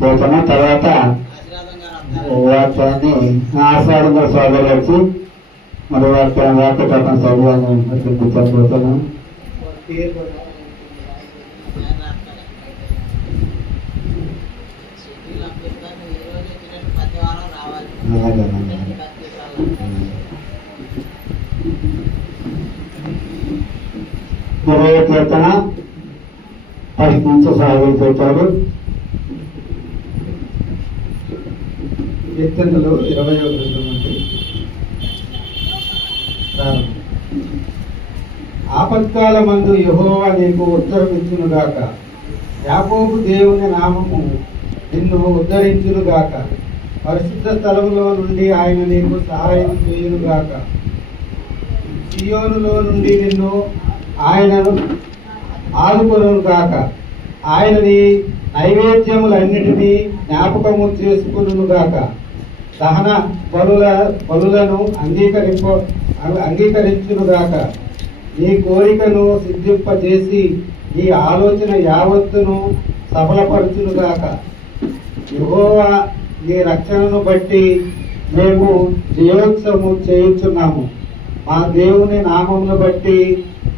పోతున్నా. తర్వాత వాక్యాన్ని ఆస్వాదంగా స్వాగతించి మరి వాక్యాన్ని వాక్య తప్పని కూర్చోబోతున్నాం. ఇరవై కీర్తన ఫస్ట్ నుంచి సాగించారు. కీర్తనలు 20వ గ్రంథం అండి. ఆపత్కాల మందు యెహోవా నీకు ఉత్తరమిచ్చునుగాక. యాకోబు దేవుని నామము నిన్ను ఉద్ధరించునుగాక. పరిశుద్ధ స్థలములో నుండి ఆయన నీకు సహాయం చేయునుగాక. సియోనులో నుండి నిన్ను ఆయనను ఆదుకొనుగాక. ఆయనని నైవేద్యములన్నిటినీ జ్ఞాపకము చేసుకొనుగాక. దహన బలులను అంగీకరించునుగాక. నీ కోరికను సిద్ధింపజేసి నీ ఆలోచన యావత్తును సఫలపరచునుగాక. యెహోవా నీ రక్షణను బట్టి మేము జయోత్సవము చేయుచున్నాము. మా దేవుని నామమును బట్టి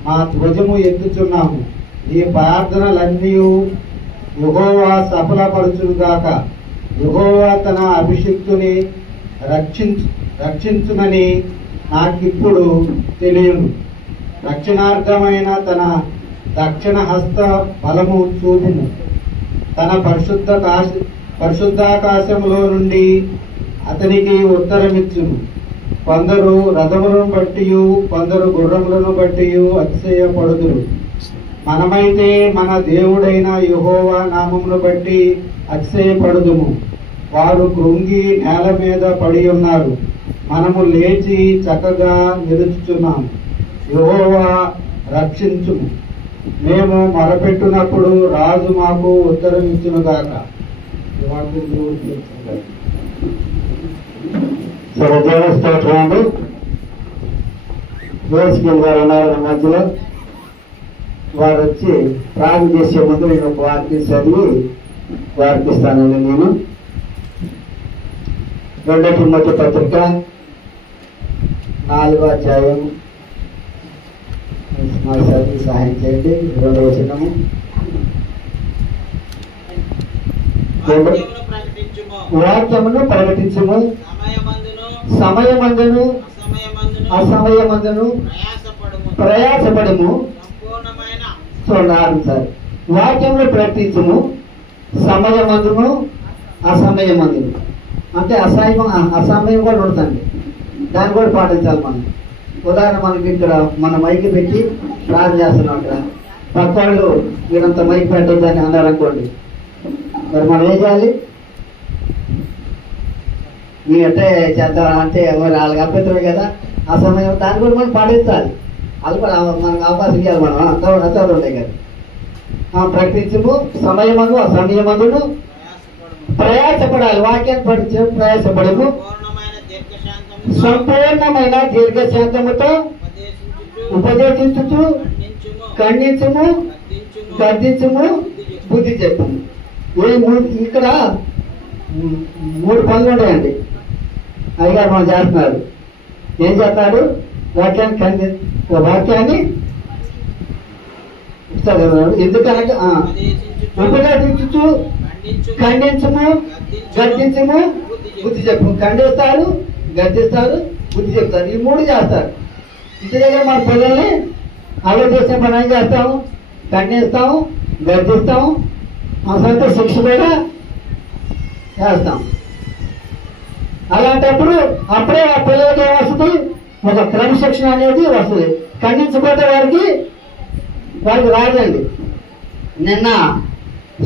మా ధ్వజము ఎత్తుచున్నాము. నీ ప్రార్థనలన్నీ యెహోవా సఫలపరచునుగాక. యెహోవా తన అభిషిక్తుని రక్షించునని నాకిప్పుడు తెలియను. రక్షణార్థమైన తన దక్షిణ హస్త బలము చూపుము. తన పరిశుద్ధాకాశములో నుండి అతనికి ఉత్తరమిచ్చును. కొందరు రథములను బట్టి కొందరు గుర్రములను బట్టి అతిశయపడుదురు. మనమైతే మన దేవుడైన యెహోవా నామమును బట్టి అతిశయపడుదుము. వారు కృంగి నేల మీద పడి ఉన్నారు. మనము లేచి చక్కగా నిలుచుచున్నాము. యెహోవా రక్షించుము. మేము మొరపెట్టునప్పుడు రాజు మాకు ఉత్తరమిచ్చునుగాక. స్తోత్రాలు. జోస్కిల్ గారు ఉన్నారు మధ్యలో. వారు వచ్చి ప్రార్థన చేసే ముందు నేను ఒక వాక్యం చదివి వారికి ఇస్తానండి. నేను 2 తిమోతి పత్రిక 4వ అధ్యాయం సహాయం చేయండి. 2వ వచనము. వాక్యమును ప్రకటించుము. సమయమందును అసమయమందును ప్రయాసపడము. చూడాలి సార్. వాక్యమును ప్రకటించుము. సమయమందును అసమయమందును అంటే అసమయం కూడా ఉంటుందండి. దాన్ని కూడా పాటించాలి మనం. ఉదాహరణ మనకి ఇక్కడ మన మైకి పెట్టి ప్రార్థన చేస్తున్నాం. అక్కడ పక్క వాళ్ళు వీరంత మైక్ పెట్టొద్దని అన్నారనుకోండి, మరి మనం ఏం చేయాలి? మీ అంటే చేద్దాం అంటే వాళ్ళకి అభ్యంతరమే కదా. ఆ సమయం దాన్ని కూడా మనం పాటించాలి. అది కూడా మనకు అవకాశం ఇవ్వాలి. మనం అంతా ఉంటాయి కదా. ప్రకటించము. సమయమందు అసమయమందును ప్రయాసపడాలి. వాక్యాన్ని పడితే ప్రయాసపడము. సంపూర్ణమైన దీర్ఘశాంతముతో ఉపదేశించుచు ఖండించుము, గద్దించుము, బుద్ధి చెప్పుము. ఇక్కడ 3 పనులు ఉంటాయండి. అయ్యగారు మనం చేస్తున్నారు. ఏం చేస్తారు? వాక్యాన్ని ఎందుకనగా ఉపదేశించుచు ఖండించము, గద్దించము, బుద్ధి చెప్పు. ఖండిస్తారు, గద్దిస్తారు, బుద్ధి చెప్తారు. ఈ 3 చేస్తారు. ఇంటి దగ్గర మన పిల్లల్ని అలా చేసిన పని ఏం చేస్తాము? ఖండిస్తాము, గద్దిస్తాము, అవసరంతో శిక్ష కూడా చేస్తాం. అలాంటప్పుడు అప్పుడే ఆ పిల్లలకి ఏమొస్తుంది? ఒక క్రమశిక్షణ అనేది వస్తుంది. ఖండించకపోతే వారికి రాదండి. నిన్న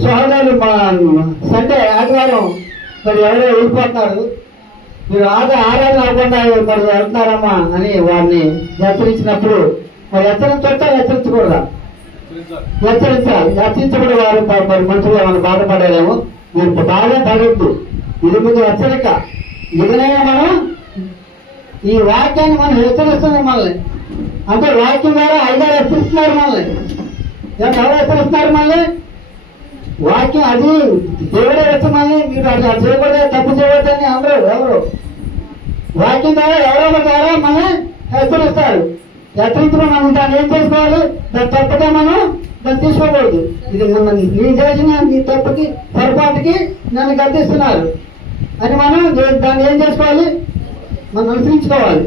సోదరులు సండే ఆదివారం మరి ఎవరో వెళ్ళిపోతున్నారు. మీరు ఆరాధన అవ్వకుండా మరి వెళ్తున్నారమ్మా అని వారిని హెచ్చరించినప్పుడు మరి హెచ్చరించకూడదా? హెచ్చరించాలి. హెచ్చరించబడి వారు మరి మనుషులు ఏమైనా బాధపడారేమో. మీరు బాగా పడద్దు. ఇది ముందు హెచ్చరిక. ఏదైనా మనం ఈ వాక్యాన్ని మనం హెచ్చరిస్తున్నాం మనల్ని. అంటే వాక్యం ద్వారా 5 హెచ్చరిస్తున్నారు మనల్ని. ఎవరు హెచ్చరిస్తున్నారు మనల్ని? వాక్యం అది దేవుడే వచ్చమని మీరు అట్లా చేయకూడదు, తప్పు చేయకూడదని అందరూ ఎవరు వాక్యం ద్వారా ఎవరో ద్వారా మనం హెచ్చరిస్తారు. హెచ్చరించడం మనం దాన్ని ఏం చేసుకోవాలి? దాన్ని తప్పుగా మనం దాన్ని తీసుకోకూడదు. ఇది నీ చేసిన నీ తప్పుకి పొరపాటుకి నన్ను గద్దిస్తున్నారు అని మనం దాన్ని ఏం చేసుకోవాలి? మనం అనుసరించుకోవాలి.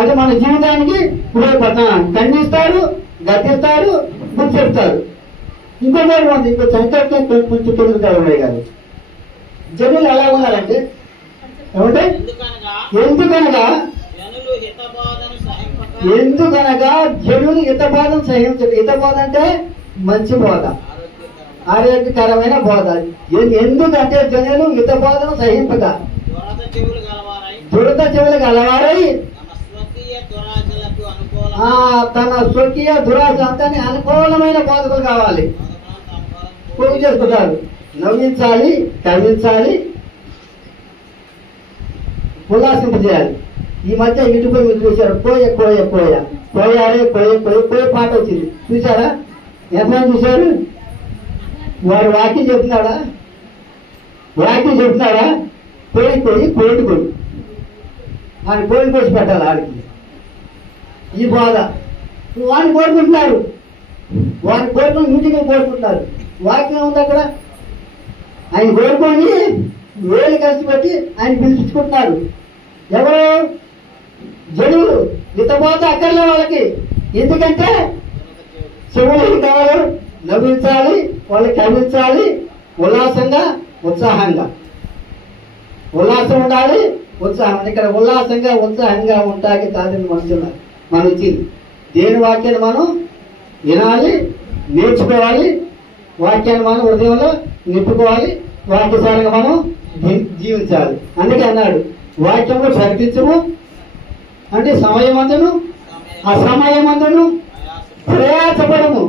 అది మన జీవితానికి ఉపయోగపడుతున్నాను. ఖండిస్తారు, గద్దిస్తారు, గుర్తు చెప్తారు. ఇంకొకటి ఉంది, ఇంకో సంకల్పం కొంచెం తొలుగుతారు గారు. జనులు ఎలా ఉండాలంటే ఏమంటే ఎందుకనగా జనులు హితబోధం సహించరు. హితబోధ అంటే మంచి బోధ, ఆరోగ్యకరమైన బోధ. ఎందుకంటే జనులు హితబోధను సహింపక దురద చెవులు గలవారై తన స్వకీయ దురాచారాన్ని అనుకూలమైన బోధకులు కావాలి. పోగు చేసుకుంటారు. నవ్వించాలి, కవించాలి, ఉల్లాసింపజేయాలి. ఈ మధ్య ఇటుపోయి మీరు చూశారు, కోయ కోయ కోయ కోయారే కోయ కోయ కోయ పాట వచ్చింది చూసారా? ఎంతమంది చూశారు? వాడు వాక్యం చెప్తున్నాడా? వాక్యం చెప్తున్నాడా? కోయి కోయి కోటి కోయి ఆయన కోడి కోసి పెట్టాలి. ఆడికి ఈ బాధ వాడిని కోరుకుంటున్నారు, వాడిని కోరుకొని నీటిగా కోరుకుంటున్నారు. వాక్యం ఉంది అక్కడ. ఆయన కోరుకొని వేలు కష్టపెట్టి ఆయన పిలిపించుకుంటున్నారు. ఎవరు? జనులు. హితబోధ అక్కర్లే వాళ్ళకి. ఎందుకంటే చెవులు ఏం కావాలి? నవ్వించాలి, వాళ్ళకి కవించాలి, ఉల్లాసంగా ఉత్సాహంగా. ఉల్లాసం ఉండాలి, ఉత్సాహం. ఇక్కడ ఉల్లాసంగా ఉత్సాహంగా ఉంటాకి కాదని మనుషున్నారు. మనం వచ్చింది దేని వాక్యాన్ని మనం వినాలి, నేర్చుకోవాలి, వాక్యాన్ని మనం హృదయంలో నింపుకోవాలి, వాక్యసారంగా మనం జీవించాలి. అందుకే అన్నాడు వాక్యంలో ప్రకటించము అంటే సమయమందును అసమయమందును ప్రయాసపడము.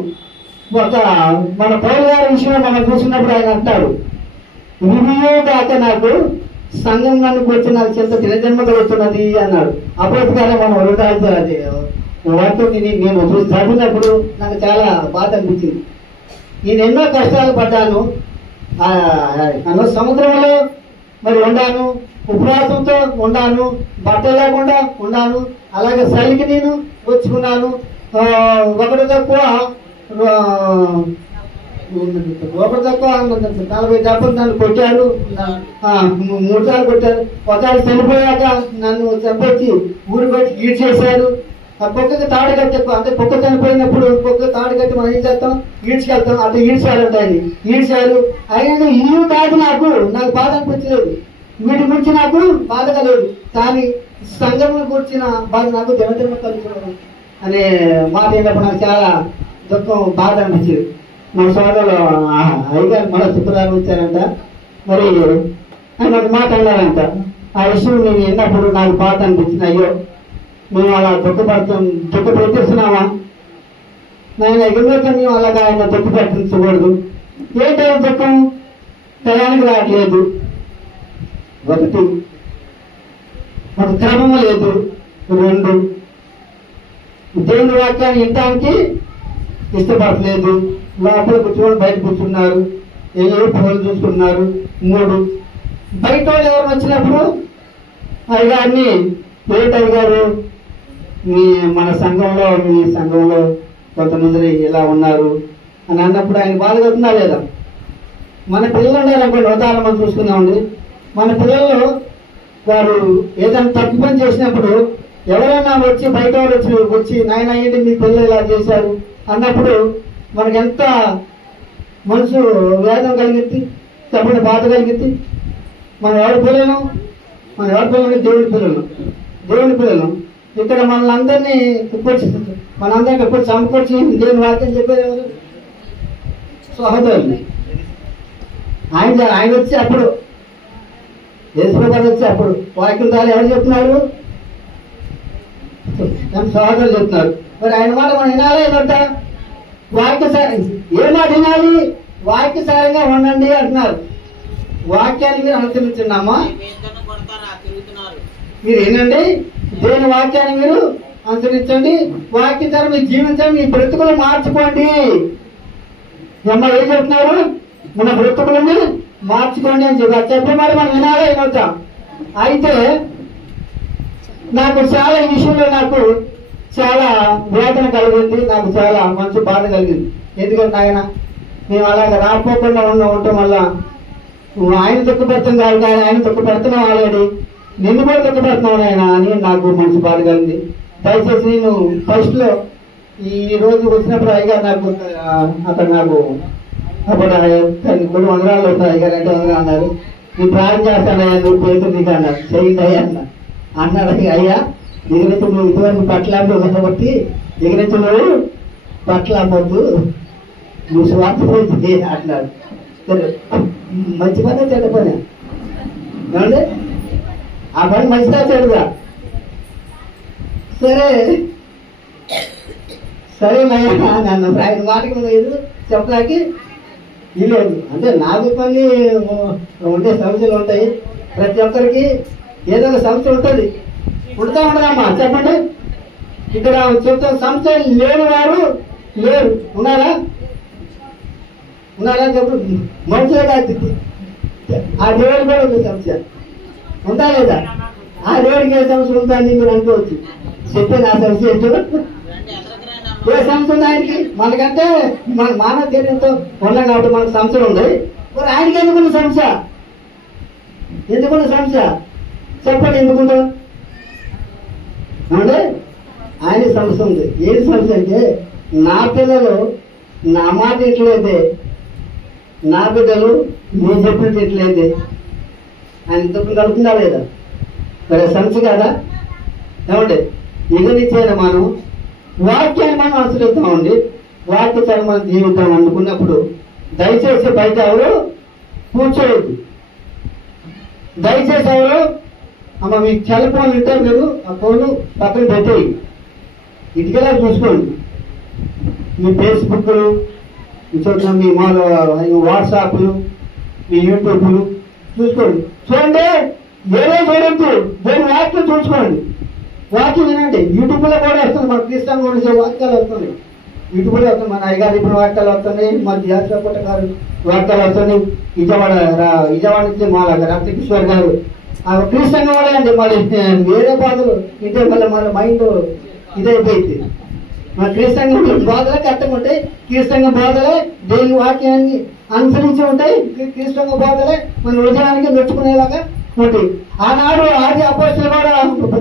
ఒక మన పౌరు గారి విషయంలో మనం చూసినప్పుడు ఆయన అంటాడు, వినియో కాక నాకు సంఘం నన్ను కూర్చి నాకు చెంత దినజన్మగా వస్తున్నది అన్నాడు. అప్పటికాలం మనం అది వాటితో నేను చూసి చదివినప్పుడు నాకు చాలా బాధ అనిపించింది. నేను ఎన్నో కష్టాలు పడ్డాను. సముద్రంలో మరి ఉండాను, ఉపవాసంతో ఉండాను, బట్టలు లేకుండా ఉండాను, అలాగే చలికి నేను వచ్చుకున్నాను. ఒకటి తక్కువ 40 దెబ్బలు నన్ను కొట్టాడు, 3 సార్లు కొట్టారు. ఒకసారి చనిపోయాక నన్ను చంపొచ్చి ఊరు కొట్టి ఈడ్చేశారు. ఆ కుక్కకి తాడు కట్టి, అంటే కుక్క చనిపోయినప్పుడు కుక్క తాడు కట్టి మనం ఏం చేస్తాం? ఈడ్చుకెళ్తాం. అట్లా ఈడ్చారంట ఆయన. ఈడ్చారు. అయినా ఇల్లు కాదు, నాకు బాధ అనిపించలేదు. వీటి గురించి నాకు బాధగా లేదు. కానీ సంఘం గురించిన బాధ నాకు దినదిన కలుగుతున్నాను అనే మాట అయినప్పుడు నాకు చాలా దుఃఖం, బాధ అనిపించింది. మా సోదరులు అయ్యగారు మళ్ళీ శుక్రవారం వచ్చారంట. మరి ఆయన ఒక మాట అన్నారంట. ఆ విషయం నేను విన్నప్పుడు నాకు బాధ అనిపించింది. అయ్యో మేము అలా దుఃఖపెట్టిస్తున్నామా నాయన? ఎగుమతి మేము అలాగా ఆయన దుఃఖపెట్టించకూడదు. ఏంటో దుఃఖం? టయానికి రావట్లేదు, ఒకటి, ఒక క్రమము లేదు, 2 దేవుని వాక్యాన్ని వినటానికి ఇష్టపడలేదు, లోపల కూర్చొని బయట కూర్చున్నారు, ఏదో ఫోన్లు చూసుకున్నారు. 3 బయట వాళ్ళు ఎవరు వచ్చినప్పుడు అయ్యగారిని ఏంటి అయ్యగారు మన సంఘంలో మీ సంఘంలో కొంతమంది ఇలా ఉన్నారు అని అన్నప్పుడు ఆయన బాధపడుతున్నా లేదా? మన పిల్లలు ఉన్నారనుకోండి, ఉదాహరణ మనం చూసుకుందామండి. మన పిల్లలు వారు ఏదైనా తప్పు పని చేసినప్పుడు ఎవరైనా వచ్చి బయట వాళ్ళు వచ్చి నాయన ఏంటి మీ పిల్లలు ఇలా చేశారు అన్నప్పుడు మనకి ఎంత మనసు వేదన కలిగింది, తప్పుడు బాధ కలిగింది. మనం ఎవరి పిల్లలు? మన ఎవరి పిల్లలు? దేవుని పిల్లలు. ఇక్కడ మనందరినీ మనందరినీ ఎప్పుడు సమకూర్చి దేవుని వాక్యం చెప్పారు ఎవరు? సహోదరులు. ఆయన వచ్చి అప్పుడు యేసుప్రభు వచ్చి అప్పుడు వాక్యం ద్వారా ఎవరు చెప్తున్నారు? సహోదరులు చెప్తున్నారు. మరి ఆయన మాట మనం వినాలి ఏమంట? ఏ మాట వినాలి? వాక్యసారంగా ఉండండి అంటున్నారు. వాక్యాన్ని మీరు అనుసరించున్నామా? మీరు ఏంటండి? దేవుని వాక్యాన్ని మీరు అనుసరించండి, వాక్యం మీ జీవించండి, మీ బ్రతుకులు మార్చుకోండి. అమ్మ ఏం చెప్తున్నారు? మన బ్రతుకులని మార్చుకోండి అని చెప్పి చెప్పే మరి మనం వినాలా వినొద్దాం. అయితే నాకు చాలా ఈ విషయంలో నాకు చాలా వేదన కలిగింది, నాకు చాలా మంచి బాధ కలిగింది. ఎందుకంటే ఆయన మేము అలాగే రాకపోకుండా ఉండటం వల్ల ఆయన దుఃఖపెడతాం కాదు, కానీ ఆయన దుఃఖపెడుతున్నాం ఆల్రెడీ, నిన్ను కూడా దుఃఖపెడుతున్నావు ఆయన అని నాకు మంచి బాధ కలిగింది. దయచేసి నేను ఫస్ట్ లో ఈ రోజు వచ్చినప్పుడు అయ్యగారు నాకు అక్కడ నాకు అప్పుడు కొన్ని వందరాలు అవుతాయి, అయ్యగారు అంటే వందరాలు అన్నారు. నీ ప్రాణం చేస్తానయ్యా, నువ్వు పేరు నీకు అన్నారు, చేయండి అయ్యా అన్నాడు. అయ్యా ఎగిరించి నువ్వు ఇటువంటి బట్టలు అమ్మదు కాబట్టి ఎగిరించి నువ్వు బట్టలు అమ్మొద్దు, నువ్వు స్వార్థపోయింది అంటున్నాడు. సరే, మంచి పని చెడ్డ పని ఏమండి? ఆ పని మంచిదా చెడుదా? సరే సరే నాయన నన్ను ఆయన మాటకి లేదు చెప్పడానికి లేదు. అంటే నాకు కొన్ని ఉండే సమస్యలు ఉంటాయి, ప్రతి ఒక్కరికి ఏదో ఒక సమస్య ఉంటుంది, ఉంటా ఉండదమ్మా చెప్పండి. ఇక్కడ చెప్తా సమస్య లేని వారు లేరు, ఉన్నారా? ఉన్నారా చెప్పు. మనుషులే కాదు, ఆ దేవుడు కూడా ఉంది సమస్య, ఉందా లేదా? ఆ దేవుడికి ఏ సమస్య ఉందా అని మీరు అనుకోవచ్చు. చెప్పే నా సమస్య ఏంటో, ఏ సమస్య ఉంది ఆయనకి? మనకంటే మన మానవ ధైర్యంతో ఉన్నాం కాబట్టి మనకు సమస్యలు ఉంది. మరి ఆయనకి ఎందుకున్న సమస్య? ఎందుకున్న సమస్య చెప్పండి, ఎందుకుంటా అంటే ఆయన సమస్య ఉంది. ఏది సమస్య అంటే నా పిల్లలు నా మాట ఎట్లయితే, నా బిడ్డలు నేను చెప్పినట్టు ఎట్లయితే ఆయన దుఃఖం కలుగుతుందా లేదా? మరి సమస్య కదా ఏమంటే ఇగనిచ్చేనా మనం వాక్యాన్ని మనం అనుసరిస్తామండి. వాక్య మన జీవితం అనుకున్నప్పుడు దయచేసి బయట ఎవరు కూర్చోవద్దు. దయచేసి ఎవరు అమ్మ మీకు సెల్ ఫోన్ ఉంటే మీరు ఆ ఫోన్ పక్కన పెట్టేయి, ఇటుకెలా చూసుకోండి. మీ ఫేస్బుక్లు, మీ వాట్సాప్లు, మీ యూట్యూబ్లు చూసుకోండి. చూడండి, ఏదో చూడొద్దు, దేని వాక్యం చూసుకోండి, వాక్యం వినండి. యూట్యూబ్ లో కూడా వస్తుంది, మన క్రిస్టియన్ గురించి వాక్యాలు వస్తుంది, యూట్యూబ్ లో వస్తుంది. మన అయ్యగారు ఇప్పుడు వాక్యాలు వస్తున్నాయి, మన జాస్పట గారు వాక్యాలు వస్తున్నాయి, విజయవాడ నుంచి మా రక్తకిషోర్ గారు క్రిస్టియన్ కూడా అండి. మరి వేరే బాధలు ఇదే మళ్ళీ మన మైండ్ ఇదైపోయింది. మన క్రిస్టియన్ బాధలే కట్టంగా ఉంటాయి, క్రిస్టియన్ బాధలే దేవుని వాక్యాన్ని అనుసరించి ఉంటాయి, క్రిస్టియన్ బాధలే మన హృదయానికి మెచ్చుకునేలాగా ఉంటాయి. ఆనాడు ఆది అపోస్తలులు కూడా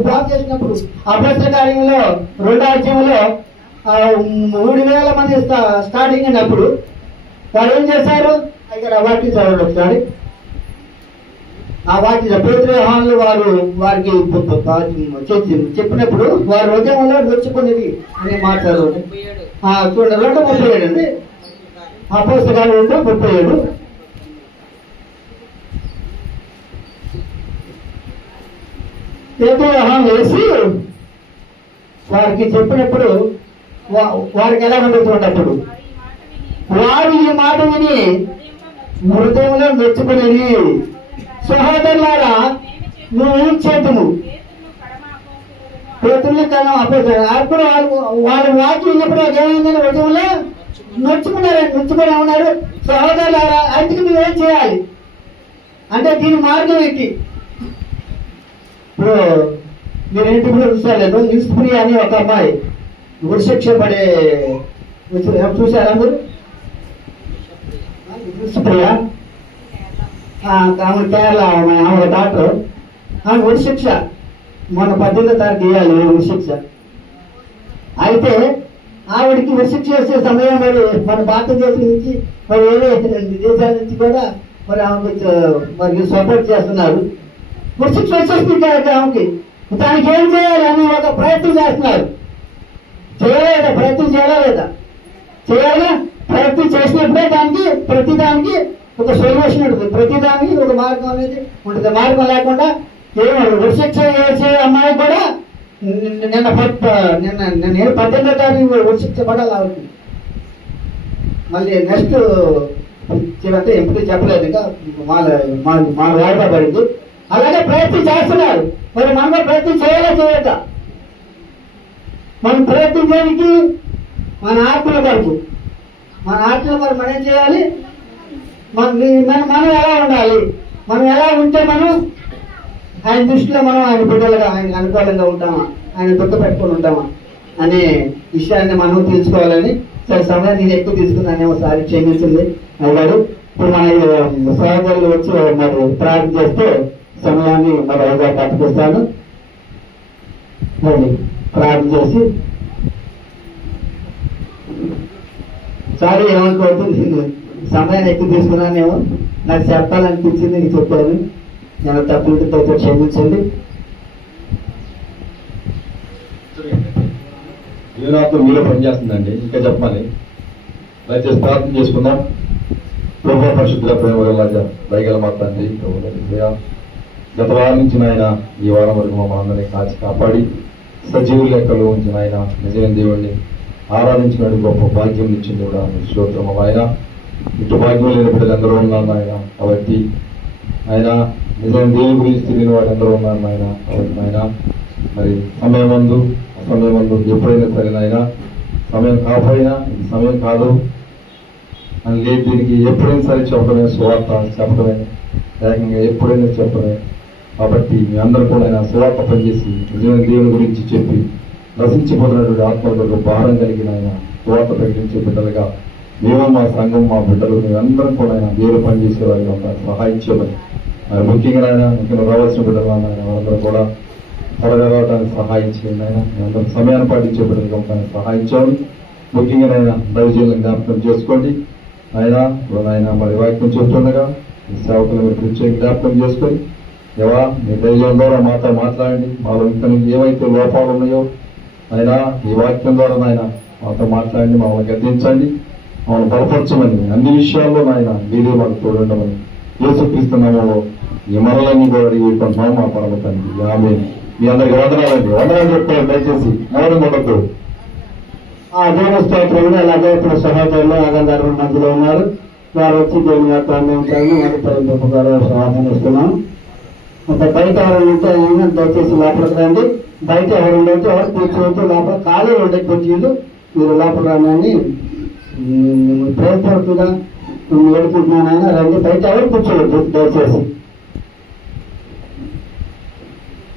ప్రార్థన చేసినప్పుడు అపోస్తల కార్యంలో 2వ అధ్యాయంలో 3,000 మంది స్టార్టింగ్ అయినప్పుడు వారు ఏం చేశారు? ఇక్కడ వాక్యం చదవండి ఒకసారి. ఆ వాక్య పేతురు యోహానులు వారికి చెప్పినప్పుడు వారి హృదయంలో నొచ్చుకునేది అని మాట్లాడు. చూడండి 2:37 అండి, అపోస్తల కార్యం 2:37. పేతురు యోహానులు వేసి వారికి చెప్పినప్పుడు వారికి ఎలా ఉండేటప్పుడు వారు ఈ మాట విని హృదయంలో నొచ్చుకునేది. సహోదరులారా నువ్వు ఏం చేతును పేతుల్ని కన్నా అపోసారు. అప్పుడు వాళ్ళ వాక్యం విన్నప్పుడు ఏమైందని హృదయంలో నొచ్చుకుని ఉన్నారు. సహోదరులారా అందుకు నువ్వేం చేయాలి అంటే దీని మార్గం ఏంటి? ఇప్పుడు మీరు ఏంటి కూడా చూసారు, నిస్ప్రి అని ఒక అమ్మాయి ఉరిశిక్ష పడే చూసారా మీరు? నిస్ప్రియ ఆమె కేరళ ఆమె డాక్టర్, ఆమె ఉరిశిక్ష మొన్న 18వ తారీఖు ఇవ్వాలి ఉరిశిక్ష. అయితే ఆవిడికి ఉరిశిక్ష చేసే సమయం మన భారతదేశం నుంచి మరి వేరే దేశాల నుంచి కూడా మరి ఆమెకి సపోర్ట్ చేస్తున్నారు. ఉరిశిక్ష వచ్చేసింది ఆమెకి, దానికి ఏం చేయాలి అని ఒక ప్రయత్నం చేస్తున్నారు. చేయలేదా? ప్రయత్నం చేయలేదా? చేయాలా? ప్రయత్నం చేసినప్పుడే దానికి ప్రతిదానికి ఒక సొల్యూషన్ ఉంటుంది, ప్రతిదానికి ఒక మార్గం అనేది ఉంటుంది. మార్గం లేకుండా ఏమో ఉరిశిక్ష చేసే అమ్మాయి కూడా నిన్న 18వ తారీఖు ఉరిశిక్ష పడాలి అవుతుంది. మళ్ళీ నెక్స్ట్ అంటే ఎప్పుడు చెప్పలేదు, ఇంకా మా వాయిదా పడింది. అలాగే ప్రయత్నం చేస్తున్నారు. మరి మనం ప్రయత్నం చేయాలా చేయొద్దా? మనం ప్రయత్నం చేయడానికి మన ఆత్మల వరకు మనం ఏం చేయాలి? మనం ఎలా ఉండాలి, మనం ఎలా ఉంటే మనం ఆయన దృష్టిలో మనం ఆయన బిడ్డలుగా ఆయన అనుకూలంగా ఉంటామా, ఆయన గుర్తు పెట్టుకుని ఉంటామా అనే విషయాన్ని మనం తెలుసుకోవాలని. సరే సమయం నేను ఎక్కువ తీసుకున్నాను, ఒకసారి క్షమించింది అయ్యాడు. ఇప్పుడు మన సహోదరులు వచ్చి మరి ప్రార్థన చేస్తే సమయాన్ని మరి అవగా పట్టుకొస్తాను. మరి ప్రార్థన చేసి సారీ ఏమనుకోవద్దు, సమయాన్ని ఎక్కువ తీసుకున్నానేమో, నాకు చెప్పాలనిపించింది నీకు చెప్పాను, నేను తప్పులతో క్షమించండి. జీవనాత్మ మీలో పనిచేస్తుందండి, ఇంకా చెప్పాలి. దయచేసి ప్రార్థన చేసుకుందాం. ప్రభు పరిశుద్ధ ప్రేమ దయగల మా తండ్రి, గత వారం నుంచి నాయన ఈ వారం వరకు మమ్మల్ని అందరినీ కాచి కాపాడి సజీవుల లెక్కలో ఉంచిన ఆయన నిజమైన దేవుడిని ఆరాధించినట్టు గొప్ప భాగ్యం ఇచ్చింది కూడా స్తోత్రం. ఆయన ఇటు భాగ్యం లేని బిడ్డలు ఎందరో ఉన్నారు ఆయన, కాబట్టి ఆయన నిజమైన దేవుని గురించి తెలియని వాడు ఎందరో ఉన్నారు ఆయన. కాబట్టి ఆయన మరి సమయమందు అసమయమందు ఎప్పుడైనా సరే నాయన, సమయం కాకపోయినా ఇది సమయం కాదు అని లేదు, దీనికి ఎప్పుడైనా సరే చెప్పడమే సువార్త, చెప్పడమే ఏకంగా ఎప్పుడైనా చెప్పడమే. కాబట్టి మీ అందరూ కూడా ఆయన సువార్త పనిచేసి నిజమైన దేవుని గురించి చెప్పి నశించిపోతున్నటువంటి ఆత్మలకు భారం కలిగిన ఆయన సువార్త ప్రకటించే బిడ్డలుగా మేము, మా సంఘం, మా బిడ్డలు మేమందరం కూడా ఆయన దేవుడు పనిచేసే వారిగా ఉంటారు, సహాయం చేయమని. మరి ముఖ్యంగా ఆయన ముఖ్యంగా రావాల్సిన బిడ్డలు ఆయన వాళ్ళందరూ కూడా త్వరగా రావడానికి సహాయం చేయండి ఆయన. మేమందరం సమయాన్ని పాటించే బిడ్డలుగా ఉంటానికి సహాయం చేయాలి. ముఖ్యంగా ఆయన దైవజనులను జ్ఞాపకం చేసుకోండి ఆయన. ఇప్పుడు ఆయన మరి వాక్యం చెప్తుండగా ఈ సేవకులు మీరు ప్రత్యేక జ్ఞాపకం చేసుకొని దేవా మీ దైవం ద్వారా మాతో మాట్లాడండి. మాలో ఇంకా ఏవైతే లోపాలు ఉన్నాయో ఆయన ఈ వాక్యం ద్వారా నాయన మాతో మాట్లాడండి, మమ్మల్ని గద్దించండి, మమ్మల్ని బలపరచమని, అన్ని విషయాల్లో నాయన మీరే మాకు తోడుండమని యేసుక్రీస్తునామములో ఈ మరలన్నీ కూడా అడిగిపోతున్నాం మా పరమ తండ్రి, ఆమేన్. మీ అందరికి వందనాలండి. వందనాలు చెప్తారు, దయచేసి మౌనం ఉండద్దు. దేవుని స్తోత్రములు. అలాగే ఇప్పుడు సహోదరులు ఆనందారు మధ్యలో ఉన్నారు, వారు వచ్చి దేవుని యొక్క అన్నించాలని మరి పరిగణింపుగా ఆహ్వానిస్తున్నాం. ఒక బయట ఎవరు ఉంటే అయినా దయచేసి లోపలికి రండి. బయట ఎవరు ఉండొచ్చు, ఎవరు కూర్చోవచ్చు, లోపల ఖాళీ ఉండే కుర్చీలు మీరు లోపల రాని ప్రేమపూర్వకంగా వేడుకుంటున్నానైనా రండి. బయట ఎవరు కూర్చోవద్దు దయచేసి.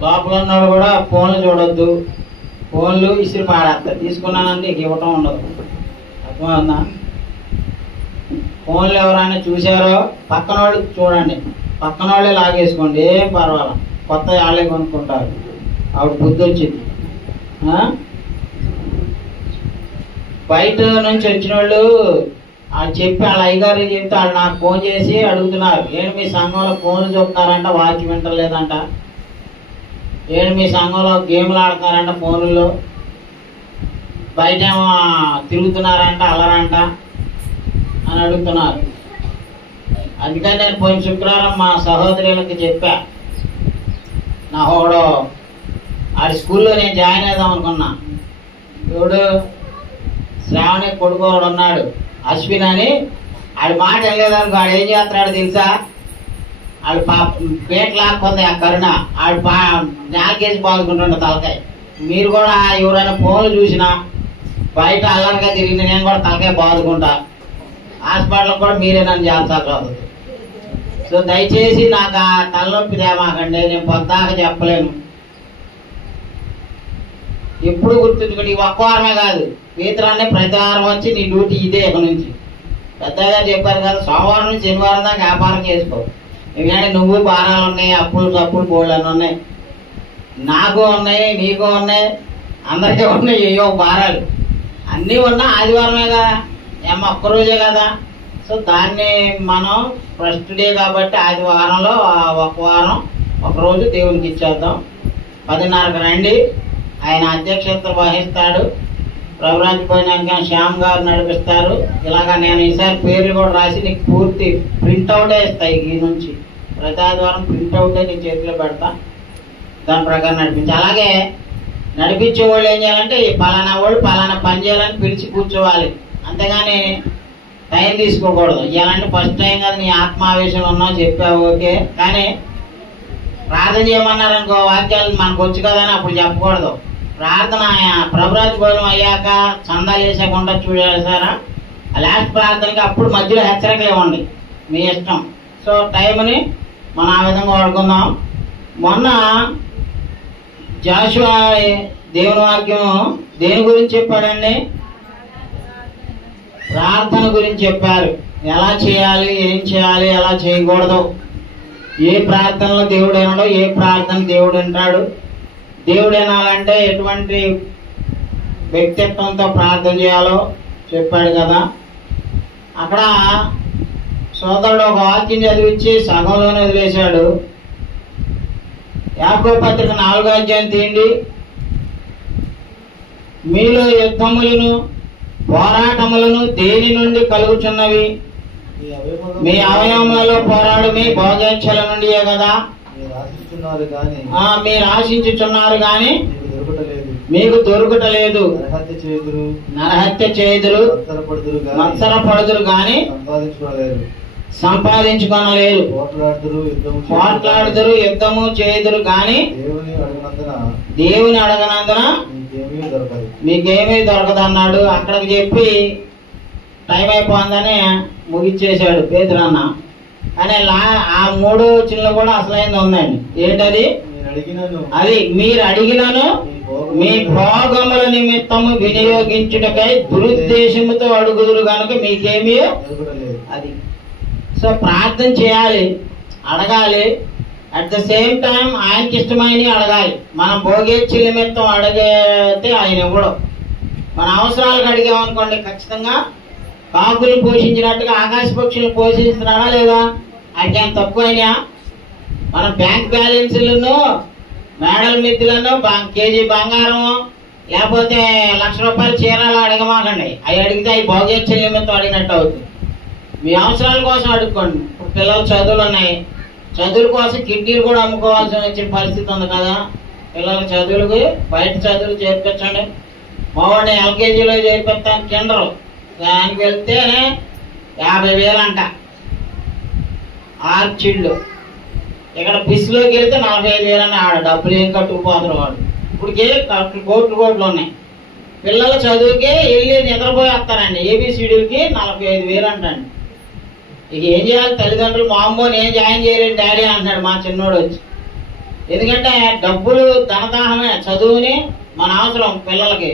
లోపల ఉన్నవాడు కూడా ఫోన్లు చూడొద్దు, ఫోన్లు ఇసిరి పాడేస్తారు. తీసుకున్నానని నీకు ఇవ్వటం ఉండదు, అర్థమవుతుందా? ఫోన్లు ఎవరైనా చూసారో పక్కన వాళ్ళు చూడండి, పక్కన వాళ్ళే లాగేసుకోండి, ఏం పర్వాలా, కొత్త వాళ్ళే కొనుక్కుంటారు, ఆవిడ బుద్ధి వచ్చింది. బయట నుంచి వచ్చిన వాళ్ళు వాళ్ళు చెప్పి వాళ్ళ అయ్యగారు చెప్తే వాళ్ళు నాకు ఫోన్ చేసి అడుగుతున్నారు, ఏంటి మీ సంఘంలో ఫోన్లు చూస్తున్నారంట, వాక్యం వింటలేదంట, ఏంటి మీ సంఘంలో గేమ్లు ఆడుతున్నారంట, ఫోన్లలో బయట ఏమో తిరుగుతున్నారంట, అల్లరంట అని అడుగుతున్నారు. అందుకని నేను పోయిన శుక్రవారం మా సహోదరులకి చెప్పా, నా హోడో ఆడి స్కూల్లో నేను జాయిన్ అవుదాం అనుకున్నా. ఇప్పుడు శ్రావణి కొడుకోడు ఉన్నాడు అశ్విన్ అని, ఆడి మాట వెళ్ళేదానికి వాడు ఏం చేస్తున్నాడు తెలుసా, ఆడు పేట లాక్కుంది ఆ కరుణ, ఆడు నాకేసి బాదుకుంటుండే తలకాయ. మీరు కూడా ఎవరైనా ఫోన్లు చూసినా బయట అల్లరిగా తిరిగింది నేను కూడా తలకాయ బాదుకుంటా, హాస్పిటల్ కూడా మీరే నన్ను చేస్తారు కాదు. సో దయచేసి నాకు ఆ తలనొప్పి తేమాకండి, నేను పొద్దాక చెప్పలేను. ఎప్పుడు గుర్తుంచుకోండి, ఈ ఒక్క వారమే కాదు, పీతరాన్ని ప్రతి వారం వచ్చి నీ డ్యూటీ ఇదే ఇక నుంచి. పెద్దగా చెప్పారు కదా, సోమవారం నుంచి శనివారం దాకా వ్యాపారం చేసుకో. ఎందుకంటే నువ్వు భారాలు ఉన్నాయి, అప్పులు బోళ్ళు అని ఉన్నాయి, నాకు ఉన్నాయి, నీకు ఉన్నాయి, అందరికీ ఉన్నాయి, ఏయో భారాలు అన్నీ ఉన్నా ఆదివారమే కదా, ఏమో ఒక్కరోజే కదా. సో దాన్ని మనం ఫస్ట్ డే కాబట్టి ఆదివారంలో ఒక వారం ఒకరోజు దేవునికి ఇచ్చేద్దాం. 10:30కి రండి, ఆయన అధ్యక్షత వహిస్తాడు. ప్రభురాజ్ భోజనానికి శ్యామ్ గారు నడిపిస్తారు. ఇలాగా నేను ఈసారి పేర్లు కూడా రాసి నీకు పూర్తి ప్రింట్అవుటే ఇస్తాయి. ఈ నుంచి ప్రతి ఆదివారం ప్రింట్అవుటే నీ చేతిలో పెడతా, దాని ప్రకారం నడిపించి. అలాగే నడిపించే వాళ్ళు ఏం చేయాలంటే పలానా వాళ్ళు పలానా పని చేయాలని పిలిచి కూర్చోవాలి, అంతేగాని టైం తీసుకోకూడదు. ఇలాంటి ఫస్ట్ టైం కదా నీ ఆత్మావేశంలో ఉన్నావు చెప్పావు ఓకే, కానీ ప్రార్థన చేయమన్నారు అనుకో, వాక్యాలు మనకు వచ్చు కదా అని అప్పుడు చెప్పకూడదు. ప్రార్థన ప్రభురాజ్ భోజనం అయ్యాక చందాలు వేసాకుండా చూడాలి సారా, లాస్ట్ ప్రార్థనకి అప్పుడు మధ్యలో హెచ్చరికలు ఇవ్వండి. మీ ఇష్టం. సో టైంని మనం ఆ విధంగా వాడుకుందాం. మొన్న జాషువా దేవుని వాక్యం దేని గురించి చెప్పాడండి? ప్రార్థన గురించి చెప్పారు. ఎలా చేయాలి, ఏం చేయాలి, ఎలా చేయకూడదు, ఏ ప్రార్థనలో దేవుడు వినడు, ఏ ప్రార్థన దేవుడు వింటాడు, దేవుడు వినాలంటే ఎటువంటి వ్యక్తిత్వంతో ప్రార్థన చేయాలో చెప్పాడు కదా. అక్కడ సోదరుడు ఒక వాక్యం చదివించి సగంలోనే వదిలేశాడు. యాకోబు పత్రిక 4వ అధ్యాయం తీయండి. మీలో యుద్ధములను పోరాటములను దేని నుండి కలుగుచున్నవి? మీ అవయవములలో పోరాడు మీ భోగేచ్ఛల నుండియే కదా. మీరు ఆశించుచున్నారు గాని మీకు దొరుకుటలేదు. నరహత్య చేయుదురు, మత్సరపడుదురు గాని సంపాదించుకొనలేరు. పోట్లాడుదురు, యుద్ధము చేయుదురు గాని దేవుని అడగనందున మీకేమీ దొరకదు అన్నాడు. అక్కడికి చెప్పి టైం అయిపోయిందని ముగిచ్చేశాడు పేతురన్న. కానీ ఆ 3వ వచనంలో కూడా అసలైంది ఉందండి. ఏంటది? అది మీరు అడిగినను మీ భోగముల నిమిత్తము వినియోగించుటకై దురుద్దేశముతో అడుగుదురు కనుక మీకేమీ అది. సో ప్రార్థన చేయాలి, అడగాలి. అట్ ద సేమ్ టైం ఆయనకి ఇష్టమైనవి అడగాలి. మనం భోగేచ్ఛ నిమిత్తం అడిగితే ఆయన ఇవ్వడం. మన అవసరాలకు అడిగామనుకోండి, ఖచ్చితంగా కాకులు పోషించినట్టుగా ఆకాశ పక్షులు పోషిస్తున్నాడా లేదా? అయితే తక్కువైనా మన బ్యాంక్ బ్యాలెన్స్లను, మేడల మిద్దులను, కేజీ బంగారం, లేకపోతే ₹1,00,000 చీరాలు అడగమాకండి. అవి అడిగితే అవి భోగేచ్ఛ నిమిత్తం అడిగినట్టు అవుతుంది. మీ అవసరాల కోసం అడుక్కోండి. ఇప్పుడు పిల్లల చదువులు ఉన్నాయి, చదువుల కోసం కిడ్నీలు కూడా అమ్ముకోవాల్సి వచ్చిన పరిస్థితి ఉంది కదా. పిల్లల చదువులకి బయట చదువులు చేర్పించండి. మావాడిని LKGలో చేర్పిస్తాను. కిండరు దానికి వెళ్తేనే 50,000 అంట. ఆర్చిడ్లు ఇక్కడ బిస్లోకి వెళ్తే 45,000 అని. ఆడ డబ్బులు ఏం కట్టుకుపోతారు వాడు. ఇప్పటికే కోట్లు ఉన్నాయి. పిల్లల చదువుకే వెళ్ళి నిద్రపోయి వస్తారండి. ABCDకి 45,000 అంటండి. ఇక ఏం చేయాలి? తల్లిదండ్రులు మా అమ్మని ఏం జాయిన్ చేయలేదు డాడీ అంటున్నాడు మా చిన్నోడు వచ్చి. ఎందుకంటే డబ్బులు ధనదాహమే. చదువుని మన అవసరం పిల్లలకి.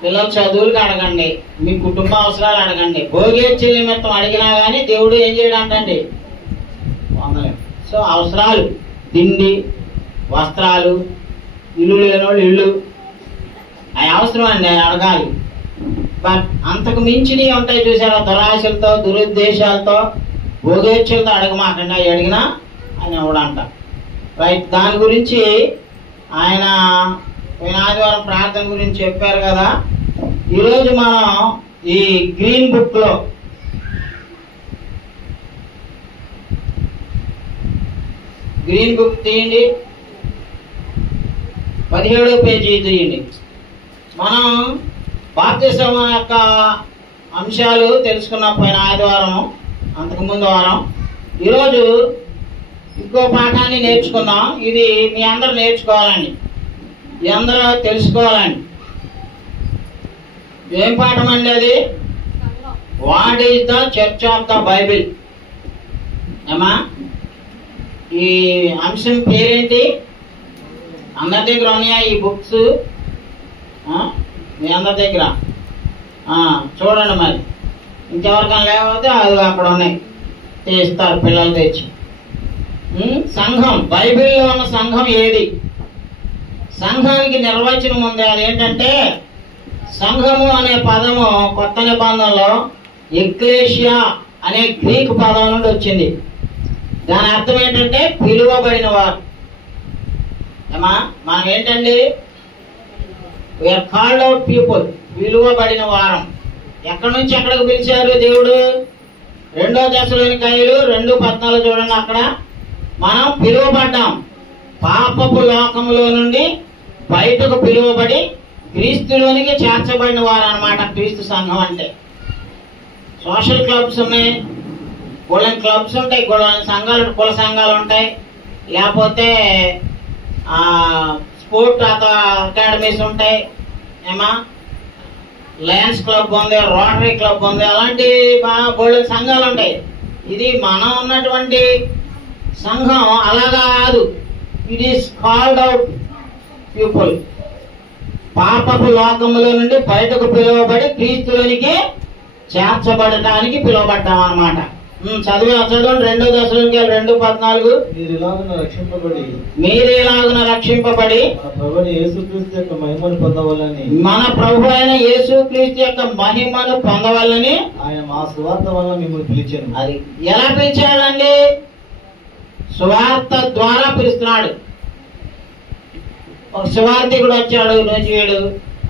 పిల్లల చదువులకి అడగండి, మీ కుటుంబ అవసరాలు అడగండి. భోగేచ్ఛ నిమిత్తం అడిగినా కానీ దేవుడు ఏం చేయడం అంటండి, పొందలేము. సో అవసరాలు, తిండి, వస్త్రాలు, ఇల్లు లేనోళ్ళు ఇల్లు, అవి అవసరం అండి, అడగాలి. బట్ అంతకు మించినవి ఉంటాయి చూసారా, దురాశలతో, దురుద్దేశాలతో, భోగేచ్ఛలతో అడగమాకండి. అవి అడిగినా ఆయన ఇవ్వడంట. రైట్. దాని గురించి ఆయన పోయిన ఆదివారం ప్రార్థన గురించి చెప్పారు కదా. ఈరోజు మనం ఈ గ్రీన్ బుక్ లో తీయండి, 17వ పేజీ తీయండి. మనం బాప్తిస్మం యొక్క అంశాలు తెలుసుకున్న పోయిన ఆదివారం, అంతకుముందు వారం. ఈరోజు ఇంకో పాఠాన్ని నేర్చుకుందాం. ఇది మీ అందరూ నేర్చుకోవాలండి, మీ అందరూ తెలుసుకోవాలండి. ఏం పాఠం అండి అది? What is the church of the Bible. ఏమా ఈ అంశం పేరేంటి? అందరి దగ్గర ఉన్నాయా ఈ బుక్స్? మీ అందరి దగ్గర చూడండి. మరి ఇంకెవరికైనా లేకపోతే అది అక్కడ ఉన్నాయి, తీస్తారు పిల్లలు తెచ్చి. సంఘం, బైబిల్లో ఉన్న సంఘం ఏది? సంఘానికి నిర్వచనం ఉంది. అదేంటంటే, సంఘము అనే పదము కొత్త నిబంధనలో ఎక్లేషియా అనే గ్రీక్ పదం నుండి వచ్చింది. దాని అర్థం ఏంటంటే పిలువబడిన వారు. ఏమా మనం ఏంటండి, వీఆర్ కాల్డ్ అవుట్ పీపుల్, పిలువబడిన వారం. ఎక్కడి నుంచి ఎక్కడికి పిలిచారు దేవుడు? 2వ దశలోనికాయలు 2:14 చూడండి. అక్కడ మనం పిలువబడ్డాం. పాపపు లోకములో నుండి బయటకు పిలువబడి క్రీస్తులోనికి చేర్చబడిన వారు అన్నమాట క్రీస్తు సంఘం అంటే. సోషల్ క్లబ్స్ ఉన్నాయి, గోల్డెన్ క్లబ్స్ ఉంటాయి, గోల్డెన్ సంఘాలు, కుల సంఘాలు ఉంటాయి, లేకపోతే స్పోర్ట్ అకాడమీస్ ఉంటాయి. ఏమా లయన్స్ క్లబ్ ఉంది, రోటరీ క్లబ్ ఉంది, అలాంటి బోల్డ్ సంఘాలు ఉంటాయి. ఇది మనం ఉన్నటువంటి సంఘం అలాగా కాదు. It is called out people. పాపపు లోకములో నుండి బయటకు పిలువబడి క్రీస్తులోనికి చేర్చబడటానికి పిలువబడ్డాం అన్నమాట. చదవండి 2 దశలోనికేయులు 2:14. మీరు ఇలాగున రక్షింపబడి మన ప్రభు అయిన యేసుక్రీస్తు యొక్క మహిమను పొందవాలని ఆయన మా సువార్త వల్ల మిమ్మల్ని పిలిచాను. అది ఎలా పిలిచాడండి? సువార్త ద్వారా పిలుస్తున్నాడు. ఒక సువార్థికుడు వచ్చాడు, నూజివీడు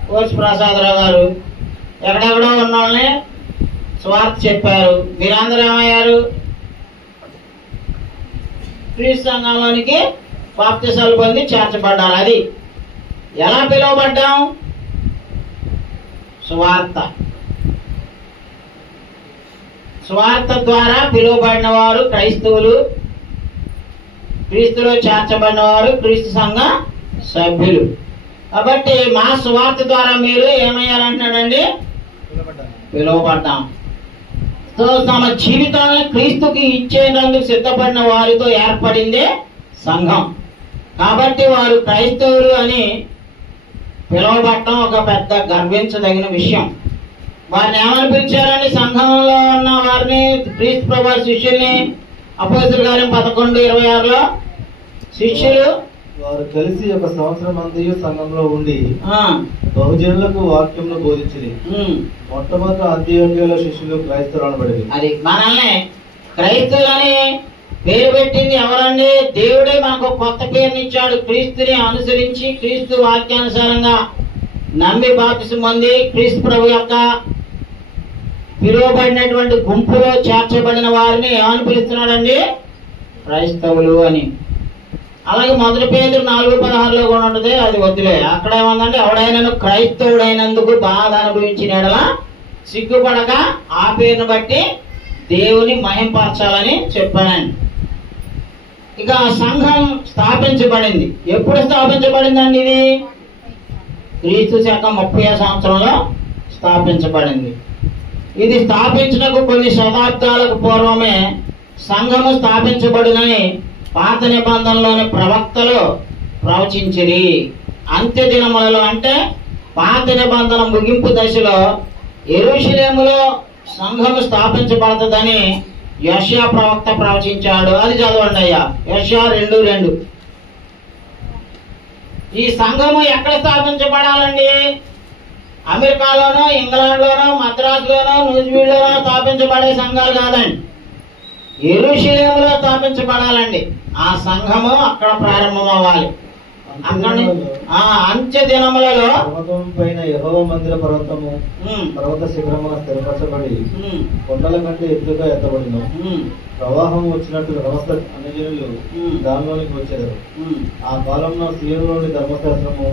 కోర్సు ప్రసాదరావు గారు. ఎక్కడెక్కడో ఉన్న వాళ్ళని సువార్త చెప్పారు. మీరందరూ ఏమయ్యారు? క్రీస్తు సంఘంలోనికి బాప్తిసాలు పొంది చేర్చబడ్డారు. అది ఎలా పిలువబడ్డాం? సువార్త ద్వారా పిలువబడిన వారు క్రైస్తవులు, క్రీస్తులో చేర్చబడిన వారు క్రీస్తు సంఘ సభ్యులు. కాబట్టి మా సువార్త ద్వారా మీరు ఏమయ్యారంటున్నాడండి? పిలువబడ్డాం. సో తమ జీవితాలను క్రీస్తుకి ఇచ్చేందుకు సిద్ధపడిన వారితో ఏర్పడిందే సంఘం. కాబట్టి వారు క్రైస్తవులు అని పిలువబడటం ఒక పెద్ద గర్వించదగిన విషయం. వారిని ఏమని పిలిచారండి? సంఘంలో ఉన్న వారిని, క్రీస్తు ప్రభు శిష్యుల్ని అపోస్తలుల కార్యం 11:26లో శిష్యులు వారు కలిసి 1 సంవత్సరం అంతయు సంఘంలో ఉండి బహుజనులకు వాక్యంను బోధించింది. మొట్టమొదట అంత్యోక్యలో శిష్యులు క్రైస్తవులు అనబడింది. అది మనల్ని క్రైస్తవులని పేరు పెట్టింది ఎవరండి? దేవుడే మనకు కొత్త పేరునిచ్చాడు. క్రీస్తుని అనుసరించి క్రీస్తు వాక్యానుసారంగా నమ్మి బాప్తిసం పొంది క్రీస్తు ప్రభు యొక్క పిలువబడినటువంటి గుంపులో చేర్చబడిన వారిని ఏమని పిలుస్తున్నాడండి? క్రైస్తవులు అని. అలాగే 1 పేతురు 4:16లో కూడా ఉంటుంది. అది వద్దులే. అక్కడ ఏమందంటే, ఎవడైనా క్రైస్తవుడైనందుకు బాధ అనుభవించిన ఎడల సిగ్గుపడక ఆ పేరును బట్టి దేవుని మహింపరచాలని చెప్పానండి. ఇక సంఘం స్థాపించబడింది. ఎప్పుడు స్థాపించబడిందండి? ఇది క్రీస్తు శకం 30వ సంవత్సరంలో స్థాపించబడింది. ఇది స్థాపించడానికి కొన్ని శతాబ్దాలకు పూర్వమే సంఘము స్థాపించబడునని పాత నిబంధనలోని ప్రవక్తలు ప్రవచించిరి. అంత్య దినములలో అంటే పాత నిబంధన ముగింపు దశలో యెరూషలేములో సంఘము స్థాపించబడుతుందని యెషయా ప్రవక్త ప్రవచించాడు. అది చదవండి అయ్యా, యెషయా 2:2. ఈ సంఘము ఎక్కడ స్థాపించబడాలండి? అమెరికాలోనో, ఇంగ్లాండ్లోనో, మద్రాసులోనో, న్యూజిలాండ్లోనో స్థాపించబడే సంఘాలు కాదండి. యెరూషలేములో స్థాపించబడాలండి. ఆ సంఘము అక్కడ ప్రారంభం అవ్వాలి. అక్కడ అంత్య దినములలో పైన యెహోవా మందిర పర్వతము పర్వత శిఖరమున స్థిరపరచబడి కొండల కంటే ఎత్తుగా ఎత్తబడిన ప్రవాహం వచ్చినట్టు సమస్త అన్యజనులు దానిలోనికి వచ్చారు. ఆ కాలంలో సీయోనులోని ధర్మశాస్త్రము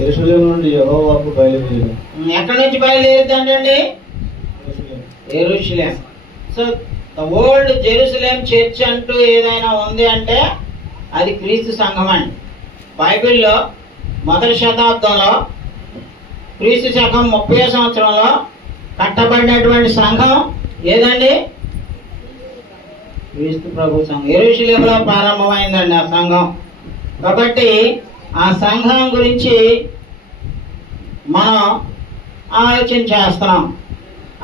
యెరూషలేము నుండి యెహోవాకు బయలుదేరింది. ఎక్కడి నుంచి బయలుదేరిందండి? యెరూషలేం. So the old Jerusalem church అంటూ ఏదైనా ఉంది అంటే అది క్రీస్తు సంఘం అండి. బైబిల్లో 1వ శతాబ్దంలో క్రీస్తు శకం 30వ సంవత్సరంలో కట్టబడినటువంటి సంఘం ఏదండి? క్రీస్తు ప్రభు సంఘం. యెరూషలేములో ప్రారంభమైందండి ఆ సంఘం. కాబట్టి ఆ సంఘం గురించి మనం ఆలోచన చేస్తున్నాం.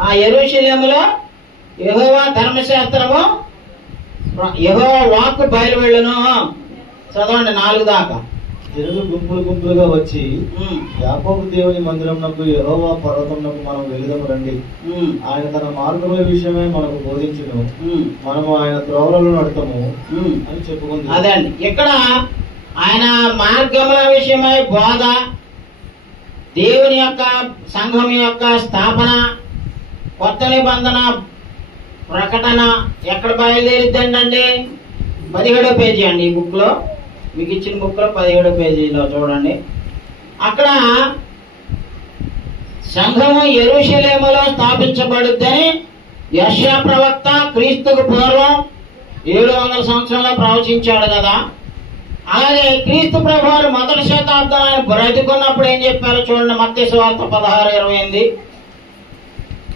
ఆ యెరూషలేములో యెహోవా ధర్మశాస్త్రము, యెహోవా వాక్కు బయలువెళ్ళును. చదవండి 4 దాకా. జనులు గుంపులు గుంపులుగా వచ్చి యాకోబు దేవుని మందిరమునకు యెహోవా పర్వతమునకు మనం వెళుదాము రండి. ఆయన తన మార్గముల విషయమే మనకు బోధించును, మనము ఆయన త్రోవలలో నడతాము అని చెప్పుకుంది. అదండి ఇక్కడ ఆయన మార్గముల విషయమై బోధ, దేవుని యొక్క సంఘం యొక్క స్థాపన, కొత్త నిబంధన ప్రకటన ఎక్కడ బయలుదేరిద్దండి? 17వ పేజీ అండి. ఈ బుక్ లో, మీకు ఇచ్చిన బుక్ లో 17వ పేజీలో చూడండి. అక్కడ సంఘము యెరూషలేములో స్థాపించబడుద్దని యెషయా ప్రవక్త క్రీస్తుకు పూర్వం 700 సంవత్సరంలో ప్రవచించాడు కదా. అలాగే క్రీస్తు ప్రభువారు 1వ శతాబ్దం ఆయన బ్రతికున్నప్పుడు ఏం చెప్పారో చూడండి. మత్తయి సువార్త 16:28.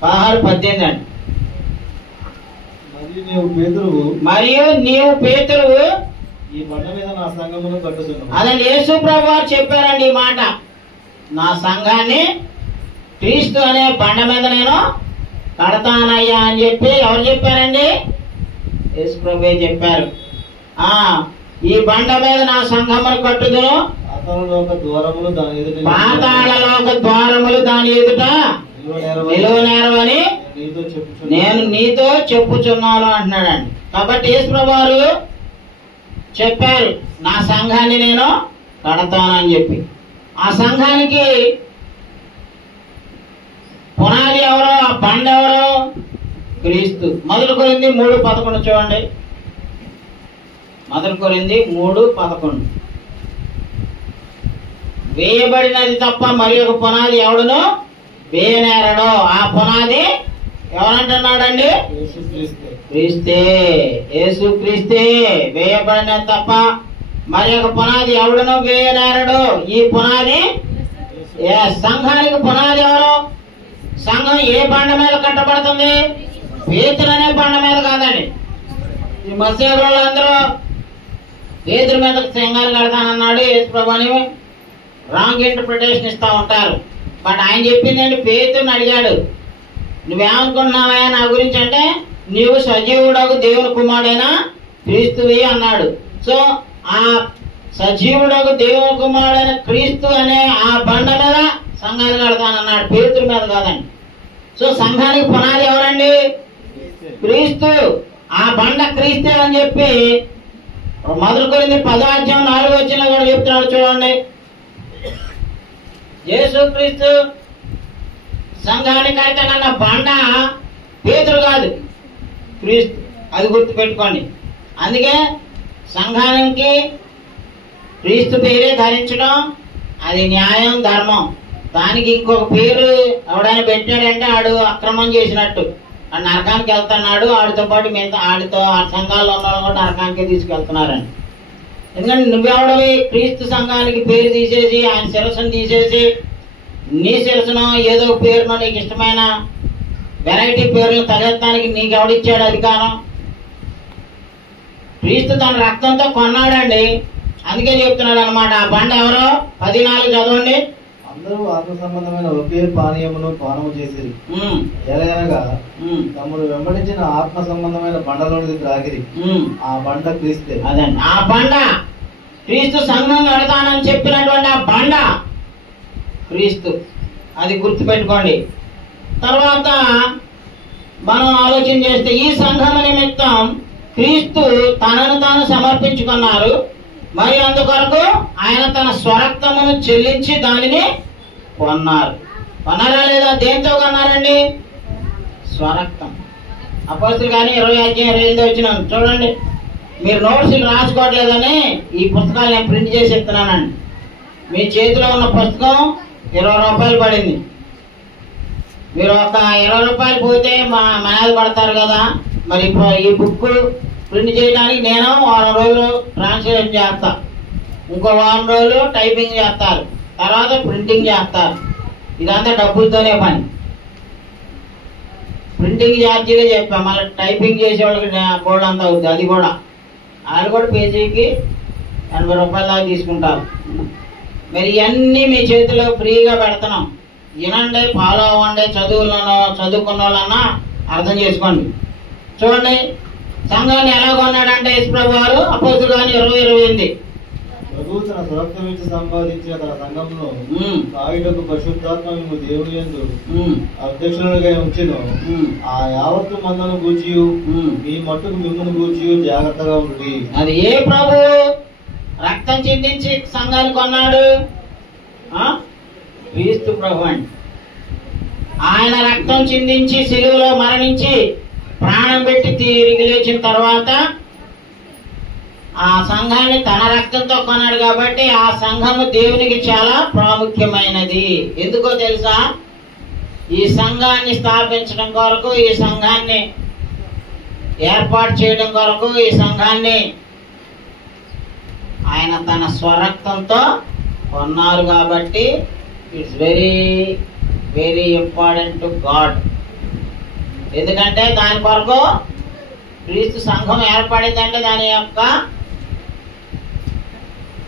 16:18 అండి. మరియు నీవు పేతురువు ఈ బండ మీద నా సంఘమును కట్టుదును. అదండి యేసు ప్రభు వారు చెప్పారండి ఈ మాట. నా సంఘాన్ని క్రీస్తు అనే బండ మీద నేను కడతానయ్యా అని చెప్పి ఎవరు చెప్పారండి? యేసు ప్రభువే చెప్పారు. ఈ బండ మీద నా సంఘమును కట్టుదును, పాతాళలోక ద్వారములు దాని ఎదుట నిలువనేరవని నేను నీతో చెప్పుచున్నాను అంటున్నాడండి. కాబట్టి యేసు ప్రభు వారు చెప్పారు నా సంఘాన్ని నేను కడతానని చెప్పి. ఆ సంఘానికి పునాది ఎవరో, ఆ బండ ఎవరో? క్రీస్తు. 1 కొరింథీ 3:11 చూడండి. 1 కొరింథీ 3:11 వేయబడినది తప్ప మరి ఒక పునాది ఎవడును వేయనేరడో. ఆ పునాది ఎవరంటున్నాడండి? క్రీస్తే. యేసు క్రీస్తే. వేయబడినది తప్ప మరి ఒక పునాది ఎవడును వేయనేరడు. ఈ పునాది సంఘానికి పునాది ఎవరు? సంఘం ఏ బండ మీద కట్టబడుతుంది? పేతురు అనే బండ మీద కాదండి. ఈ మత్స్యకులు అందరూ పేతురు మీద సంఘాలు కడతానన్నాడు యేసు ప్రభు అని రాంగ్ ఇంటర్ప్రిటేషన్ ఇస్తా ఉంటారు. బట్ ఆయన చెప్పిందండి, పేతురుని అడిగాడు నువ్వేమనుకుంటున్నావా నా గురించి అంటే, నీవు సజీవుడకు దేవుని కుమారుడైన క్రీస్తువి అన్నాడు. సో ఆ సజీవుడకు దేవుని కుమారుడైన క్రీస్తు అనే ఆ బండ మీద సంఘాలు కడతానన్నాడు, పేతురు మీద కాదండి. సో సంఘానికి పునాది ఎవరండి? క్రీస్తు. ఆ బండ క్రీస్తే అని చెప్పి 1 కొరింథీ 10:4 కూడా చెప్తున్నాడు చూడండి. యేసు క్రీస్తు సంఘానికి అయితే నన్న బండ పేతురు కాదు, క్రీస్తు. అది గుర్తు పెట్టుకోండి. అందుకే సంఘానికి క్రీస్తు పేరే ధరించడం అది న్యాయం, ధర్మం. దానికి ఇంకొక పేరు ఎవడైనా పెట్టాడంటే ఆడు అక్రమం చేసినట్టు. ఆ నరకానికి వెళ్తున్నాడు. ఆడితో పాటు మిగతా ఆడితో ఆ సంఘాల్లో ఉన్న వాళ్ళు కూడా నరకానికి తీసుకెళ్తున్నారండి. ఎందుకంటే నువ్వెవడవి క్రీస్తు సంఘానికి పేరు తీసేసి ఆయన శిరస్సును తీసేసి నీ శిరస్సును ఏదో పేరునో నీకు ఇష్టమైన వెరైటీ పేర్లు తలెత్తానికి నీకు ఎవడిచ్చాడు అధికారం? క్రీస్తు తన రక్తంతో కొన్నాడండి. అందుకే చెప్తున్నాడు అనమాట. ఆ బండ ఎవరో 14 చదవండి. అందరూ ఆత్మ సంబంధమైన ఒకే పానీయమును పానము చేసిరి. ఎలాగనగా తమను వెంబడించిన ఆత్మ సంబంధమైన బండలోనిది త్రాగిరి. ఆ బండ క్రీస్తే. అదండి ఆ బండ. క్రీస్తు సంఘం కడతానని చెప్పినటువంటి ఆ బండ క్రీస్తు. అది గుర్తు పెట్టుకోండి. తర్వాత మనం ఆలోచన చేస్తే ఈ సంఘం నిమిత్తం క్రీస్తు తనను తాను సమర్పించుకున్నారు. మరి అందుకొరకు ఆయన తన స్వరక్తమును చెల్లించి దానిని కొన్నారు. కొన్నారా లేదా? దేంతో కొన్నారండి? స్వరక్తం. అపోస్తులు కానీ 20:28 చూడండి. మీరు నోట్స్లు రాసుకోవట్లేదని ఈ పుస్తకాలు నేను ప్రింట్ చేసి ఇస్తున్నానండి. మీ చేతిలో ఉన్న పుస్తకం 20 రూపాయలు పడింది. మీరు ఒక 20 రూపాయలు పోతే మనది పడతారు కదా. మరి ఈ బుక్ ప్రింట్ చేయడానికి నేను 1 వారం రోజులు ట్రాన్స్లేషన్ చేస్తా, ఇంకో 1 వారం రోజులు టైపింగ్ చేస్తారు, తర్వాత ప్రింటింగ్ చేస్తారు. ఇదంతా డబ్బులతోనే పని. ప్రింటింగ్ ఛార్జీలే చెప్పా, మళ్ళీ టైపింగ్ చేసే వాళ్ళకి బోర్డు అంతా అవుతుంది. అది కూడా వాళ్ళు కూడా పేజీకి 80 రూపాయల దాకా తీసుకుంటారు. మరి ఇవన్నీ మీ చేతిలో ఫ్రీగా పెడుతున్నాం. వినండి, ఫాలో అవ్వండి. చదువుకున్న వాళ్ళన్నా అర్థం చేసుకోండి. చూడండి సంఘాన్ని ఎలా కొన్నాడంటే యేసు ప్రభు వారు. అపోస్తులు కానీ 20:28 ప్రభువు తన స్వరక్తం నుంచి సంపాదించిన తన సంఘంలో కాయుటకు పరిశుద్ధాత్మ మేము దేవుని యందు అధ్యక్షులుగా ఉంచెను. ఆ యావత్తు మందను గూర్చి మీ మట్టుకు మిమ్మల్ని గూర్చి జాగ్రత్తగా ఉండి. అది ఏ ప్రభు రక్తం చిందించి సంఘాన్ని కొన్నాడు? క్రీస్తు ప్రభు అండి. ఆయన రక్తం చిందించి సిలువలో మరణించి ప్రాణం పెట్టి తిరిగి లేచిన తర్వాత ఆ సంఘాన్ని తన రక్తంతో కొన్నాడు. కాబట్టి ఆ సంఘము దేవునికి చాలా ప్రాముఖ్యమైనది. ఎందుకో తెలుసా? ఈ సంఘాన్ని స్థాపించడం కొరకు, ఈ సంఘాన్ని ఏర్పాటు చేయడం కొరకు, ఈ సంఘాన్ని ఆయన తన స్వరక్తంతో కొన్నారు. కాబట్టి it's very very important to God. ఎందుకంటే దాని కొరకు క్రీస్తు సంఘం ఏర్పడిందంటే దాని యొక్క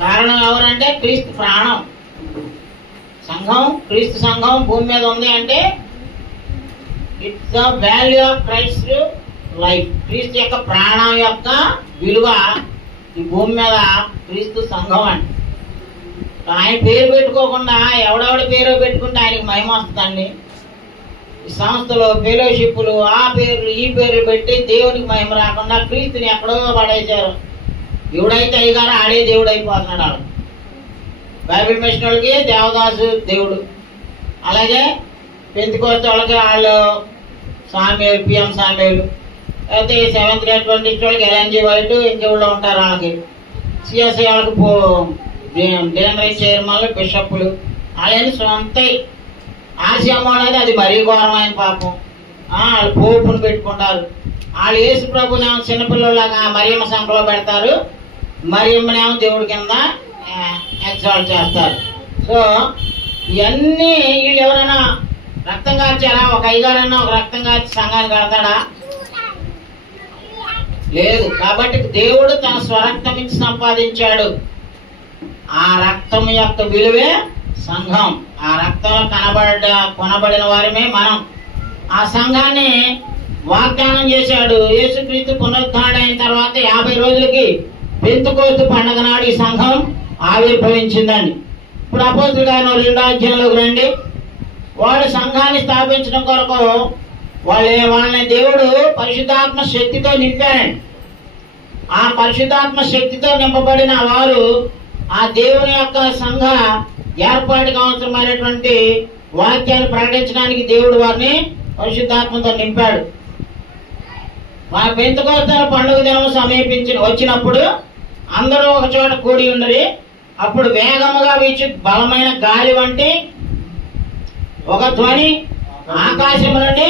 కారణం ఎవరంటే క్రీస్తు ప్రాణం. సంఘం, క్రీస్తు సంఘం భూమి మీద ఉంది అంటే it's the value of Christ life. క్రీస్తు యొక్క ప్రాణం యొక్క విలువ ఈ భూమి మీద క్రీస్తు సంఘం అంటే. ఆయన పేరు పెట్టుకోకుండా ఎవడెవడి పేరు పెట్టుకుంటే ఆయనకి మహిమ వస్తుందండి. ఈ సంస్థలు, ఫెలోషిప్లు, ఆ పేర్లు ఈ పేర్లు పెట్టి దేవునికి మహిమ రాకుండా క్రీస్తుని ఎక్కడో పడేశారు. దేవుడైతే అయ్యగారు ఆడే దేవుడు అయిపోతున్నాడు. వాళ్ళు బైబిల్ మిషన్ వాళ్ళకి దేవదాసు దేవుడు, అలాగే పెంతెకోస్తు వాళ్ళకి వాళ్ళు సామ్యులు, పిఎం సామ్యులు, అయితే సెవెంత్ డే అడ్వెంటిస్ట్ వాళ్ళకి ఎల్ఎన్జీ వైట్ ఇంకెవరు ఉంటారు. వాళ్ళకి సిఎస్ఐ వాళ్ళకి డేనరీ చైర్మన్లు, బిషప్పులు అలాగే సొంత ఆశయమ్మ అనేది అది మరీ ఘోరమైన పాపం. వాళ్ళు పోపును పెట్టుకుంటారు. వాళ్ళు యేసు ప్రభునేమో చిన్నపిల్లలాగా మరియమ్మ సంఖలో పెడతారు, మరియమ్మనేమో దేవుడి కింద ఎగ్జాల్ట్ చేస్తారు. సో ఇవన్నీ వీళ్ళు ఎవరైనా రక్తం కార్చారా? ఒక అయ్యగారన్నా ఒక రక్తం కార్చి సంఘాన్ని కడతాడా? లేదు. కాబట్టి దేవుడు తన స్వరక్తం ఇచ్చి సంపాదించాడు. ఆ రక్తం యొక్క విలువే సంఘం. ఆ రక్తంలో కొనబడిన వారమే మనం. ఆ సంఘాన్ని వాగ్దానం చేశాడు. యేసుక్రీస్తు పునరుద్ధరణ అయిన తర్వాత 50 రోజులకి పెంతెకోస్తు పండగ నాడు ఈ సంఘం ఆవిర్భవించిందండి. ఇప్పుడు అపోస్తలుల కార్యాలు 2వ అధ్యాయంలోకి రండి. వాళ్ళు సంఘాన్ని స్థాపించడం కొరకు వాళ్ళని దేవుడు పరిశుద్ధాత్మ శక్తితో నింపారండి. ఆ పరిశుద్ధాత్మ శక్తితో నింపబడిన వారు ఆ దేవుని యొక్క సంఘ ఏర్పాటుకు అవసరమైనటువంటి వాక్యాన్ని ప్రకటించడానికి దేవుడు వారిని పరిశుద్ధాత్మతో నింపాడు. మా పెంతెకోస్తు పండుగ దినం వచ్చినప్పుడు అందరూ ఒక చోట కూడి ఉండరు. అప్పుడు వేగముగా వీచు బలమైన గాలి వంటి ఒక ధ్వని ఆకాశం నుండి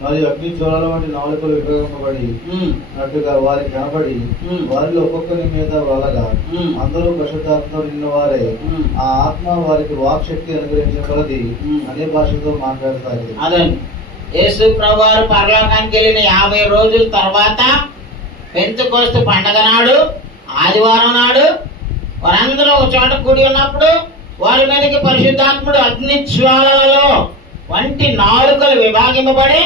మరియు అగ్ని జ్వాలల వంటి నాలుకలు విభజింపబడి నట్టుగా వారికి కనబడి వారిలో ఒక్కొక్కరి మీద వలగా అందరూ పరిశుద్ధాత్మతో నిన్న వారే ఆ ఆత్మ వారికి వాక్ శక్తి అనుగ్రహించిన కొలది అనే భాషతో మాట్లాడతారు. అదండి, యేసు ప్రభువారు పరలోకానికి వెళ్ళిన 50 రోజుల తర్వాత పెంతెకోస్తు పండగ నాడు, ఆదివారం నాడు వారందరూ ఒక చోట కూడి ఉన్నప్పుడు వారి మీదకి పరిశుద్ధాత్ముడు అగ్ని జ్వాలలలో వంటి నాలుకలు విభాగింపబడి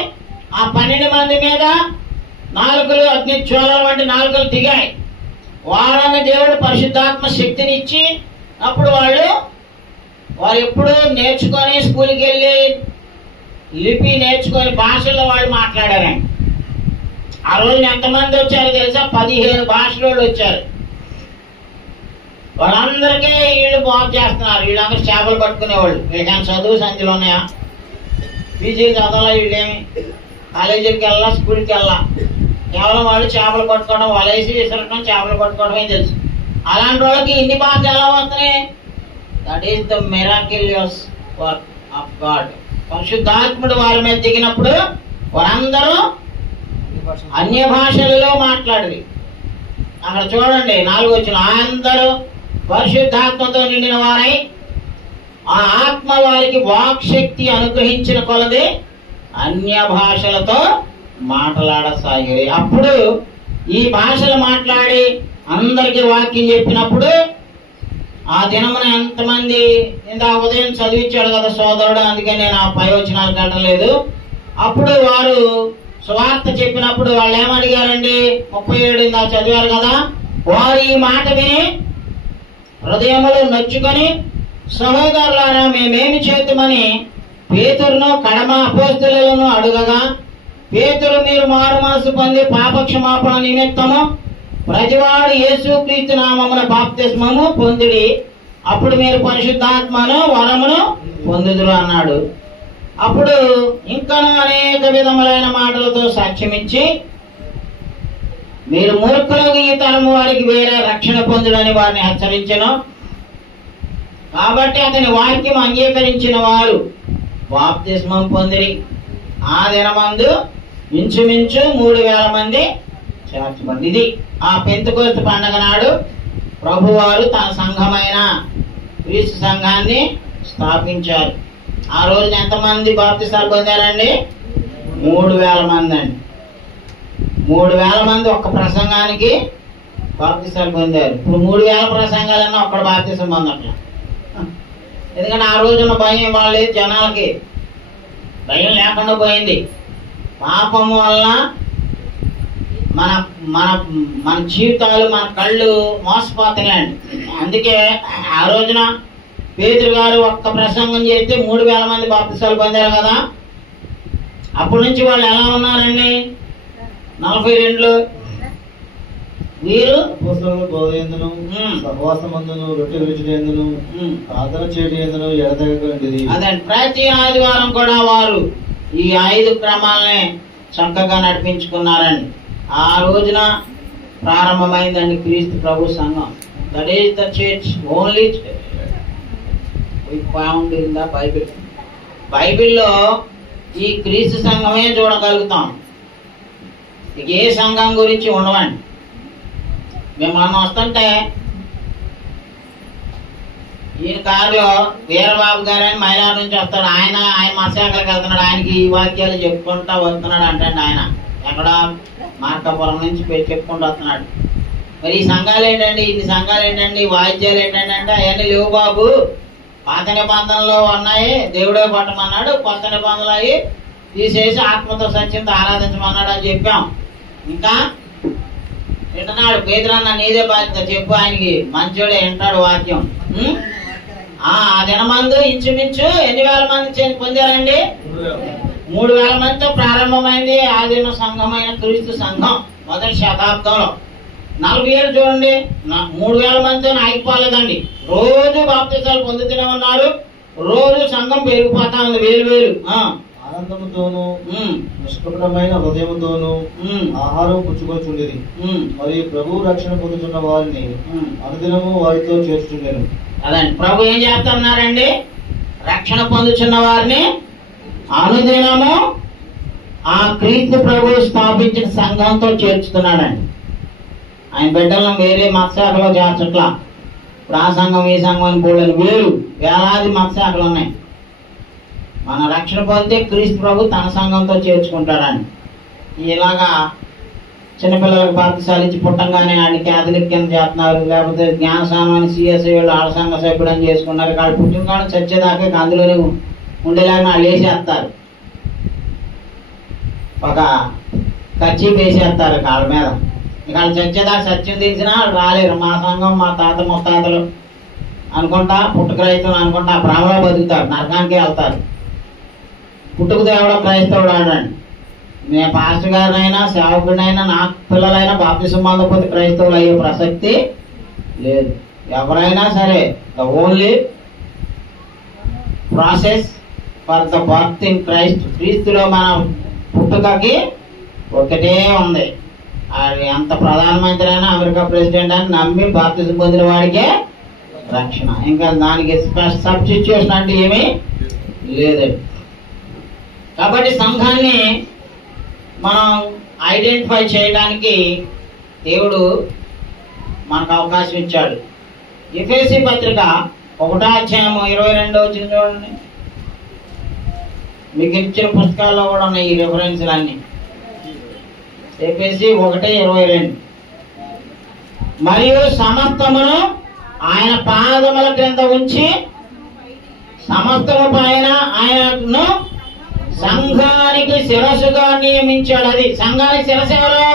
ఆ 12 మంది మీద నాలుకలు, అగ్ని జ్వాలల వంటి నాలుకలు దిగాయి. వాళ్ళని దేవుడు పరిశుద్ధాత్మ శక్తిని ఇచ్చి అప్పుడు వారు ఎప్పుడు నేర్చుకొని స్కూల్కి వెళ్ళి లిపి నేర్చుకొని భాషల్లో వాళ్ళు మాట్లాడారండి. ఆ రోజున ఎంతమంది వచ్చారో తెలుసా? 15 భాషల వాళ్ళు వచ్చారు. వాళ్ళందరికీ వీళ్ళు బాగు చేస్తున్నారు. వీళ్ళందరూ చేపలు పట్టుకునేవాళ్ళు. వీళ్ళకైనా చదువు సంఖ్యలు ఉన్నాయా? పీజీ చదవాలా? వీళ్ళేమి కాలేజీకి వెళ్ళా, స్కూల్కి వెళ్ళా, కేవలం వాళ్ళు చేపలు పట్టుకోవడం, వలేసి విసరటం, చేపలు పట్టుకోవడమే తెలుసు. అలాంటి వాళ్ళకి ఇన్ని భాషలు ఎలా వస్తున్నాయి? That is the miraculous work of God. పరిశుద్ధాత్ముడు వారి మీద దిగినప్పుడు వారందరూ అన్య భాషలలో మాట్లాడి, అక్కడ చూడండి 4వ వచనం, అందరూ పరిశుద్ధాత్మతో నిండిన వారై ఆ ఆత్మ వారికి వాక్ శక్తి అనుగ్రహించిన కొలది అన్య భాషలతో మాట్లాడసాగిరి. అప్పుడు ఈ భాషలు మాట్లాడి అందరికి వాక్యం చెప్పినప్పుడు ఆ దినమున ఎంతమంది, ఇంత ఉదయం చదివించాడు కదా సోదరుడు, అందుకే నేను ఆ పై వచనాలు కట్టలేదు. అప్పుడు వారు సువార్త చెప్పినప్పుడు వాళ్ళు ఏమడిగారండి? 37 ఇందా చదివారు కదా. వారు ఈ మాట విని హృదయములో నొచ్చుకొని, సహోదరులారా మేమేమి చేతుమని పేతురును కడమ అపోస్తలులను అడుగగా, పేతురు మీరు మారు మనసు పొంది పాపక్షమాపణ నిమిత్తము ప్రతివాడు యేసుక్రీస్తు నామమున బాప్తిస్మము పొందిడి, అప్పుడు మీరు పరిశుద్ధాత్మను వరమును పొందుదురు అన్నాడు. అప్పుడు ఇంకనూ అనేక విధములైన మాటలతో సాక్ష్యమిచ్చి, మీరు మూర్ఖులకు ఈ తరము వారికి వేరే రక్షణ పొందుడని వారిని హెచ్చరించెను. కాబట్టి అతని వాక్యం అంగీకరించిన వారు బాప్తిస్మం పొందిరి. ఆ దినమందు ఇంచుమించు 3000 మంది చేర్చబడి. ఇది ఆ పెంతెకోస్తు పండగ నాడు ప్రభువారు తన సంఘమైన క్రీస్తు సంఘాన్ని స్థాపించారు. ఆ రోజున ఎంతమంది బాప్తిసాలు పొందారండి? 3000 మంది అండి. 3000 మంది ఒక్క ప్రసంగానికి బాప్తిసాలు పొందారు. ఇప్పుడు 3000 ప్రసంగాలన్నా ఒక్కడ బాప్తిసం పొందట్లేదు. ఎందుకంటే ఆ రోజున భయం వాళ్ళే, జనాలకి భయం లేకుండా పోయింది. పాపము వల్ల మన మన మన జీవితాలు, మన కళ్ళు మోసపోతున్నాయండి. అందుకే ఆ రోజున పేతురు గారు ఒక్క ప్రసంగం చేస్తే 3000 మంది బాప్తిసాలు పొందారు కదా. అప్పటి నుంచి వాళ్ళు ఎలా ఉన్నారండి? 42 వీరు బోధయందును, సహవాసమందును, రొట్టె విరుచుటయందును, ప్రార్థన చేయటయందును ఎడతెగనిది. అదే ప్రతి ఆదివారం కూడా వారు ఈ 5 క్రమాలనే చక్కగా నడిపించుకున్నారండి. ఆ రోజున ప్రారంభమైందండి క్రీస్తు ప్రభు సంఘం. That is the church only we found in the Bible. బైబిల్లో ఈ క్రీస్తు సంఘమే చూడగలుగుతాం. ఇక ఏ సంఘం గురించి ఉండవండి. మేము మొన్న వస్తుంటే ఈయన కాదు వీరబాబు గారు అని మైలార్ నుంచి వస్తాడు. ఆయన మత్స్యాకరికి వెళ్తున్నాడు. ఆయనకి ఈ వాక్యాలు చెప్పుకుంటా వస్తున్నాడు అంటండి. ఆయన ఎక్కడ మార్కాపురం నుంచి చెప్పుకుంటూ వస్తున్నాడు. మరి ఈ సంఘాలు ఏంటండి, ఇన్ని సంఘాలు ఏంటండి, వాయిద్యాలు ఏంటండి అంటే అవన్నీ లేవు బాబు, పాత నిబంధనలో ఉన్నాయి, దేవుడే పట్టమన్నాడు, కొత్త నిబంధనలు అవి తీసేసి ఆత్మతో సత్యంతో ఆరాధించమన్నాడు అని చెప్పాం. ఇంకా వింటున్నాడు పేతురన్న, నీదే బాధ్యత చెప్పు, ఆయనకి మంచోడే వింటాడు వాక్యం. ఆ దినమందు ఇంచుమించు ఎన్ని వేల మంది పొందారండి? 3000 మందితో ప్రారంభమైంది ఆదిమ సంఘమైన క్రీస్తు సంఘం మొదటి శతాబ్దంలో. 40 ఏళ్ళు చూడండి, 3000 మందితో ఆగిపోలేదండి. రోజు బాప్తిసాలు పొందుతూనే ఉన్నారు. రోజు సంఘం పెరిగిపోతా ఉంది, వేలు ఆనందముతోను నిష్కపటమైన హృదయముతోను ఆహారం పుచ్చుకొచ్చుండేది. మరియు ప్రభు రక్షణ పొందుతున్న వారిని అనుదినము వారితో చేర్చుండేను. అదండి, ప్రభు ఏం చేస్తున్నారండి? రక్షణ పొందుతున్న వారిని అనుదినము ఆ క్రీస్తు ప్రభు స్థాపించిన సంఘంతో చేర్చుతున్నాడండి. ఆయన బిడ్డలను వేరే మత్స్యాఖలో చేర్చట్లా. ఇప్పుడు ఆ సంఘం ఈ సంఘం అని పోలేని వేలాది మత్స్యాఖలు ఉన్నాయి. మన రక్షణ పొందితే క్రీస్తు ప్రభు తన సంఘంతో చేర్చుకుంటాడండి. ఇలాగా చిన్నపిల్లలకు బాప్తిసాలు ఇచ్చి పుట్టంగానే ఆయన క్యాథలిక్ కింద చేస్తున్నారు, లేకపోతే జ్ఞానస్నానం అని సిఎస్ఐ వాళ్ళు ఆడ సంఘ సభ్యుడు అని చేసుకున్నారు. వాళ్ళు పుట్టిన కాడ చచ్చేదాకా అందులోనే ఉండేలాగా వాళ్ళు వేసేస్తారు, ఒక కచ్చి వేసేస్తారు కాళ్ళ మీద. ఇక వాళ్ళు చచ్చేదాకా సత్యం తెలిసినా వాళ్ళు రాలేరు. మా సంఘం మా తాత ముత్తాతలు అనుకుంటా, పుట్టుక్రైస్తవులు అనుకుంటా ఆ భ్రమలో బతుకుతారు, నరకానికి వెళ్తారు. పుట్టుకు దేవుడో క్రైస్తవుడు ఆడండి. నేను పాస్టర్ గారినైనా సేవకుడినైనా నా పిల్లలైనా బాప్తిసం పొందకపోతే క్రైస్తవులు అయ్యే ప్రసక్తి లేదు. ఎవరైనా సరే the only process for the birth in Christ, క్రీస్తులో మన పుట్టుకకి ఒకటే ఉంది. అది ఎంత ప్రధానమంత్రి అయినా అమెరికా ప్రెసిడెంట్ అని నమ్మి బాప్తిసం పొందిన వాడికే రక్షణ. ఇంకా దానికి సబ్స్టిట్యూషన్ అంటే ఏమీ లేదండి. కాబట్టి సంఘాన్ని మనం ఐడెంటిఫై చేయడానికి దేవుడు మనకు అవకాశం ఇచ్చాడు. ఎఫెసీ పత్రిక 1వ అధ్యాయం 22వ వచనం చూడండి. మీకు ఇచ్చిన పుస్తకాల్లో కూడా ఉన్నాయి ఈ రెఫరెన్స్లు అన్ని. ఎఫెసీ 1:22. మరియు సమస్తమును ఆయన పాదముల క్రింద ఉంచి సమస్తము పైన ఆయనను సంఘానికి శిరస్సుగా నియమించాడు. అది సంఘానికి శిరస్సు ఎవరు?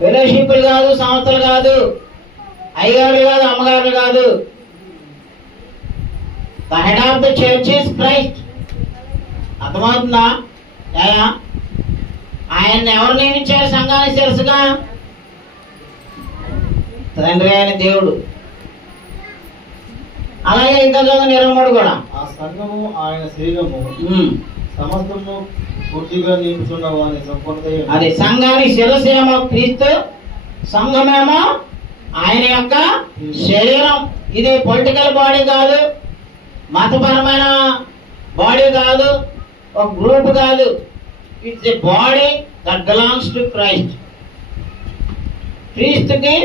ఫెలోషిప్లు కాదు, సంస్థలు కాదు, అయ్యగారులు కాదు, అమ్మగారులు కాదు. The head of the church is Christ. అర్థమవుతుందా? ఆయన్ని ఎవరు నియమించారు సంఘానికి శిరస్సుగా? తండ్రి అయిన దేవుడు. అలాగే ఇంకా చదువు 23 కూడా. ఆ సంఘము ఆయన శరీరము సమస్తము పూర్తిగా నియమించున్న వాని సంపూర్ణత. అది సంఘానికి శిరస్సు ఏమో క్రీస్తు, సంఘమేమో ఆయన యొక్క శరీరం. ఇది పొలిటికల్ బాడీ కాదు, మతపరమైన బాడీ కాదు, ఒక గ్రూప్ కాదు. It's a body that belongs to Christ. క్రీస్తుకి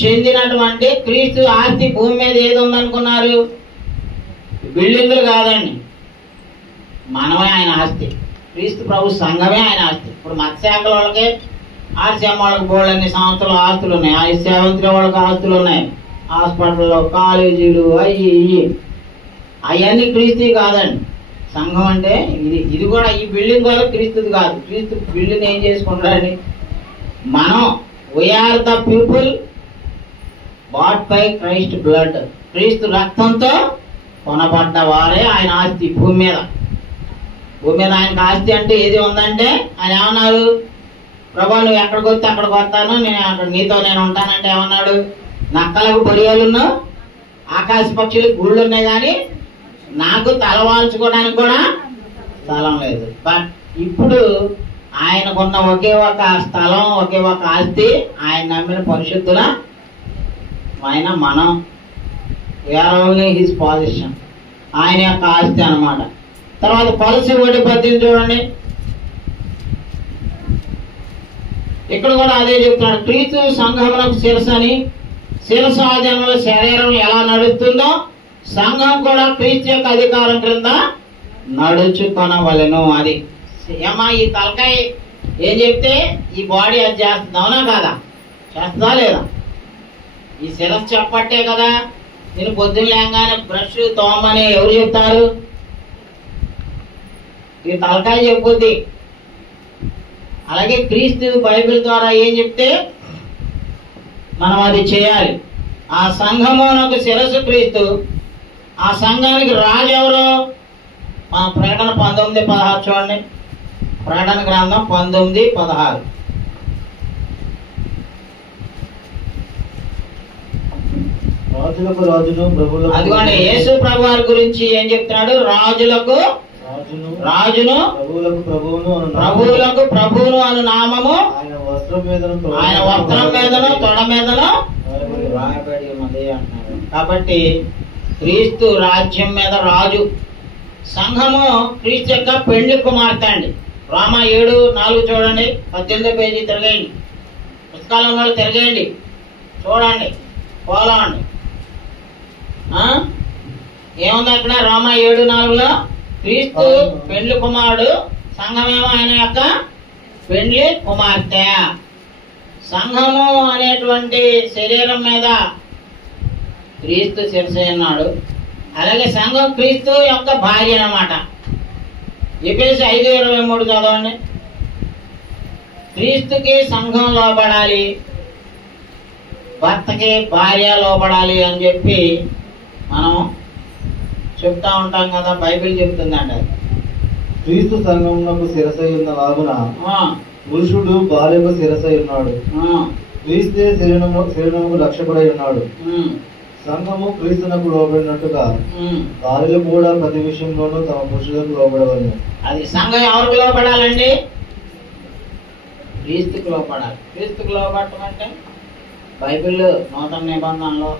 చెందినటువంటి, క్రీస్తు ఆస్తి భూమి మీద ఏది ఉందనుకున్నారు? బిల్డింగులు కాదండి, మనమే ఆయన ఆస్తి. క్రీస్తు ప్రభు సంఘమే ఆయన ఆస్తి. ఇప్పుడు మత్స్యాకుల వాళ్ళకి ఆర్సీఎం వాళ్ళకి బోళ్ళన్ని సంవత్సరాలు ఆస్తులు ఉన్నాయి, ఆ సేవంత్రి వాళ్ళకి ఆస్తులు ఉన్నాయి, హాస్పిటల్లో కాలేజీలు అయ్యి అవన్నీ క్రీస్తు కాదండి. సంఘం అంటే ఇది కూడా ఈ బిల్డింగ్ వల్ల క్రీస్తుది కాదు. క్రీస్తు బిల్డింగ్ ఏం చేసుకుంటాడని మనం we are the people bought by Christ blood. క్రీస్తు రక్తంతో కొనబడ్డ వారే ఆయన ఆస్తి భూమి మీద. భూమి మీద ఆయనకు ఆస్తి అంటే ఏది ఉందంటే ఆయన ఏమన్నాడు, ప్రభా నువ్వు ఎక్కడికి వస్తే అక్కడికి వస్తాను, నేను అక్కడ నీతో నేను ఉంటానంటే ఏమన్నాడు, నక్కలకు బొడియాలున్నా ఆకాశ పక్షులకు గుళ్ళు ఉన్నాయి కానీ నాకు తలవాల్చుకోవడానికి కూడా స్థలం లేదు. బట్ ఇప్పుడు ఆయనకున్న ఒకే ఒక స్థలం, ఒకే ఒక ఆస్తి ఆయన నమ్మిన పరిశుద్ధుల ఆయన మనం ఓన్లీ హిజ్ పొజిషన్, ఆయన యొక్క ఆస్తి అన్నమాట. తర్వాత పలసి 1:18 చూడండి, ఇక్కడ కూడా అదే చెప్తున్నాడు. క్రీస్తు సంఘమునకు శిరస్సు అని, శిరస్సు ఆధీనంలో శరీరం ఎలా నడుస్తుందో సంఘం కూడా క్రీస్తు యొక్క అధికారం క్రింద నడుచుకొనవలెను. అది ఏమా ఈ తలకాయ ఏం చెప్తే ఈ బాడీ అది చేస్తుంది, అవునా కాదా? చేస్తుందా లేదా? ఈ శిరస్సు చెప్పట్టే కదా. నేను పొద్దున్న లేగానే బ్రష్ తోమని ఎవరు చెప్తారు? ఈ తలకాయ చెప్పుద్ది. అలాగే క్రీస్తు బైబిల్ ద్వారా ఏం చెప్తే మనం అది చేయాలి. ఆ సంఘమునకు శిరస్సు క్రీస్తు. ఆ సంఘానికి రాజు ఎవరు? మన ప్రకటన 19:16 చూడండి. ప్రకటన గ్రంథం 19:16. రాజులకు రాజును ప్రభువులకు అదిగోండి యేసు ప్రభు వారి గురించి ఏం చెప్తున్నాడు? రాజులకు రాజును ప్రభువులకు ప్రభువును అను నామము ఆయన వస్త్రం మీదను తొడ మీదను రాయబడి ఉన్నది అంటున్నాడు. కాబట్టి క్రీస్తు రాజ్యం మీద రాజు. సంఘము క్రీస్తు యొక్క పెండ్లి కుమార్తె అండి. రోమా 7:4 చూడండి. 18వ పేజీ తిరగండి, పుస్తకాలు ఉన్న వాళ్ళు తిరగండి, చూడండి, ఫాలో అండి. ఏముంది అక్కడ? రోమా 7:4లో క్రీస్తు పెండ్లి కుమారుడు, సంఘమేమో ఆయన యొక్క పెండ్లి కుమార్తె. సంఘము అనేటువంటి శరీరం మీద క్రీస్తు శిరస్సు అన్నాడు. అలాగే సంఘం క్రీస్తు యొక్క భార్య అన్నమాట. ఎఫెసీ 5:23 చదవండి. క్రీస్తుకి సంఘం లోబడాలి, భర్తకి భార్య లోబడాలి అని చెప్పి మనం చెప్తా ఉంటాం కదా. బైబిల్ చెప్తుందండి. క్రీస్తు సంఘమునకు శిరస్సై ఉన్న లాగున పురుషుడు భార్యకు శిరస్సై ఉన్నాడు. క్రీస్తే శరీరముకు రక్షకుడై ఉన్నాడు. సంఘము క్రీస్తునకు లోబడినట్టుగా భార్యలు కూడా ప్రతి విషయంలోనూ తమ పురుషులకు లోబడవలెను. అది సంఘం ఎవరికి లోబడాలండి? క్రీస్తుకు లోబడాలి. క్రీస్తుకు లోబడటం అంటే బైబిల్ నూతన నిబంధనలో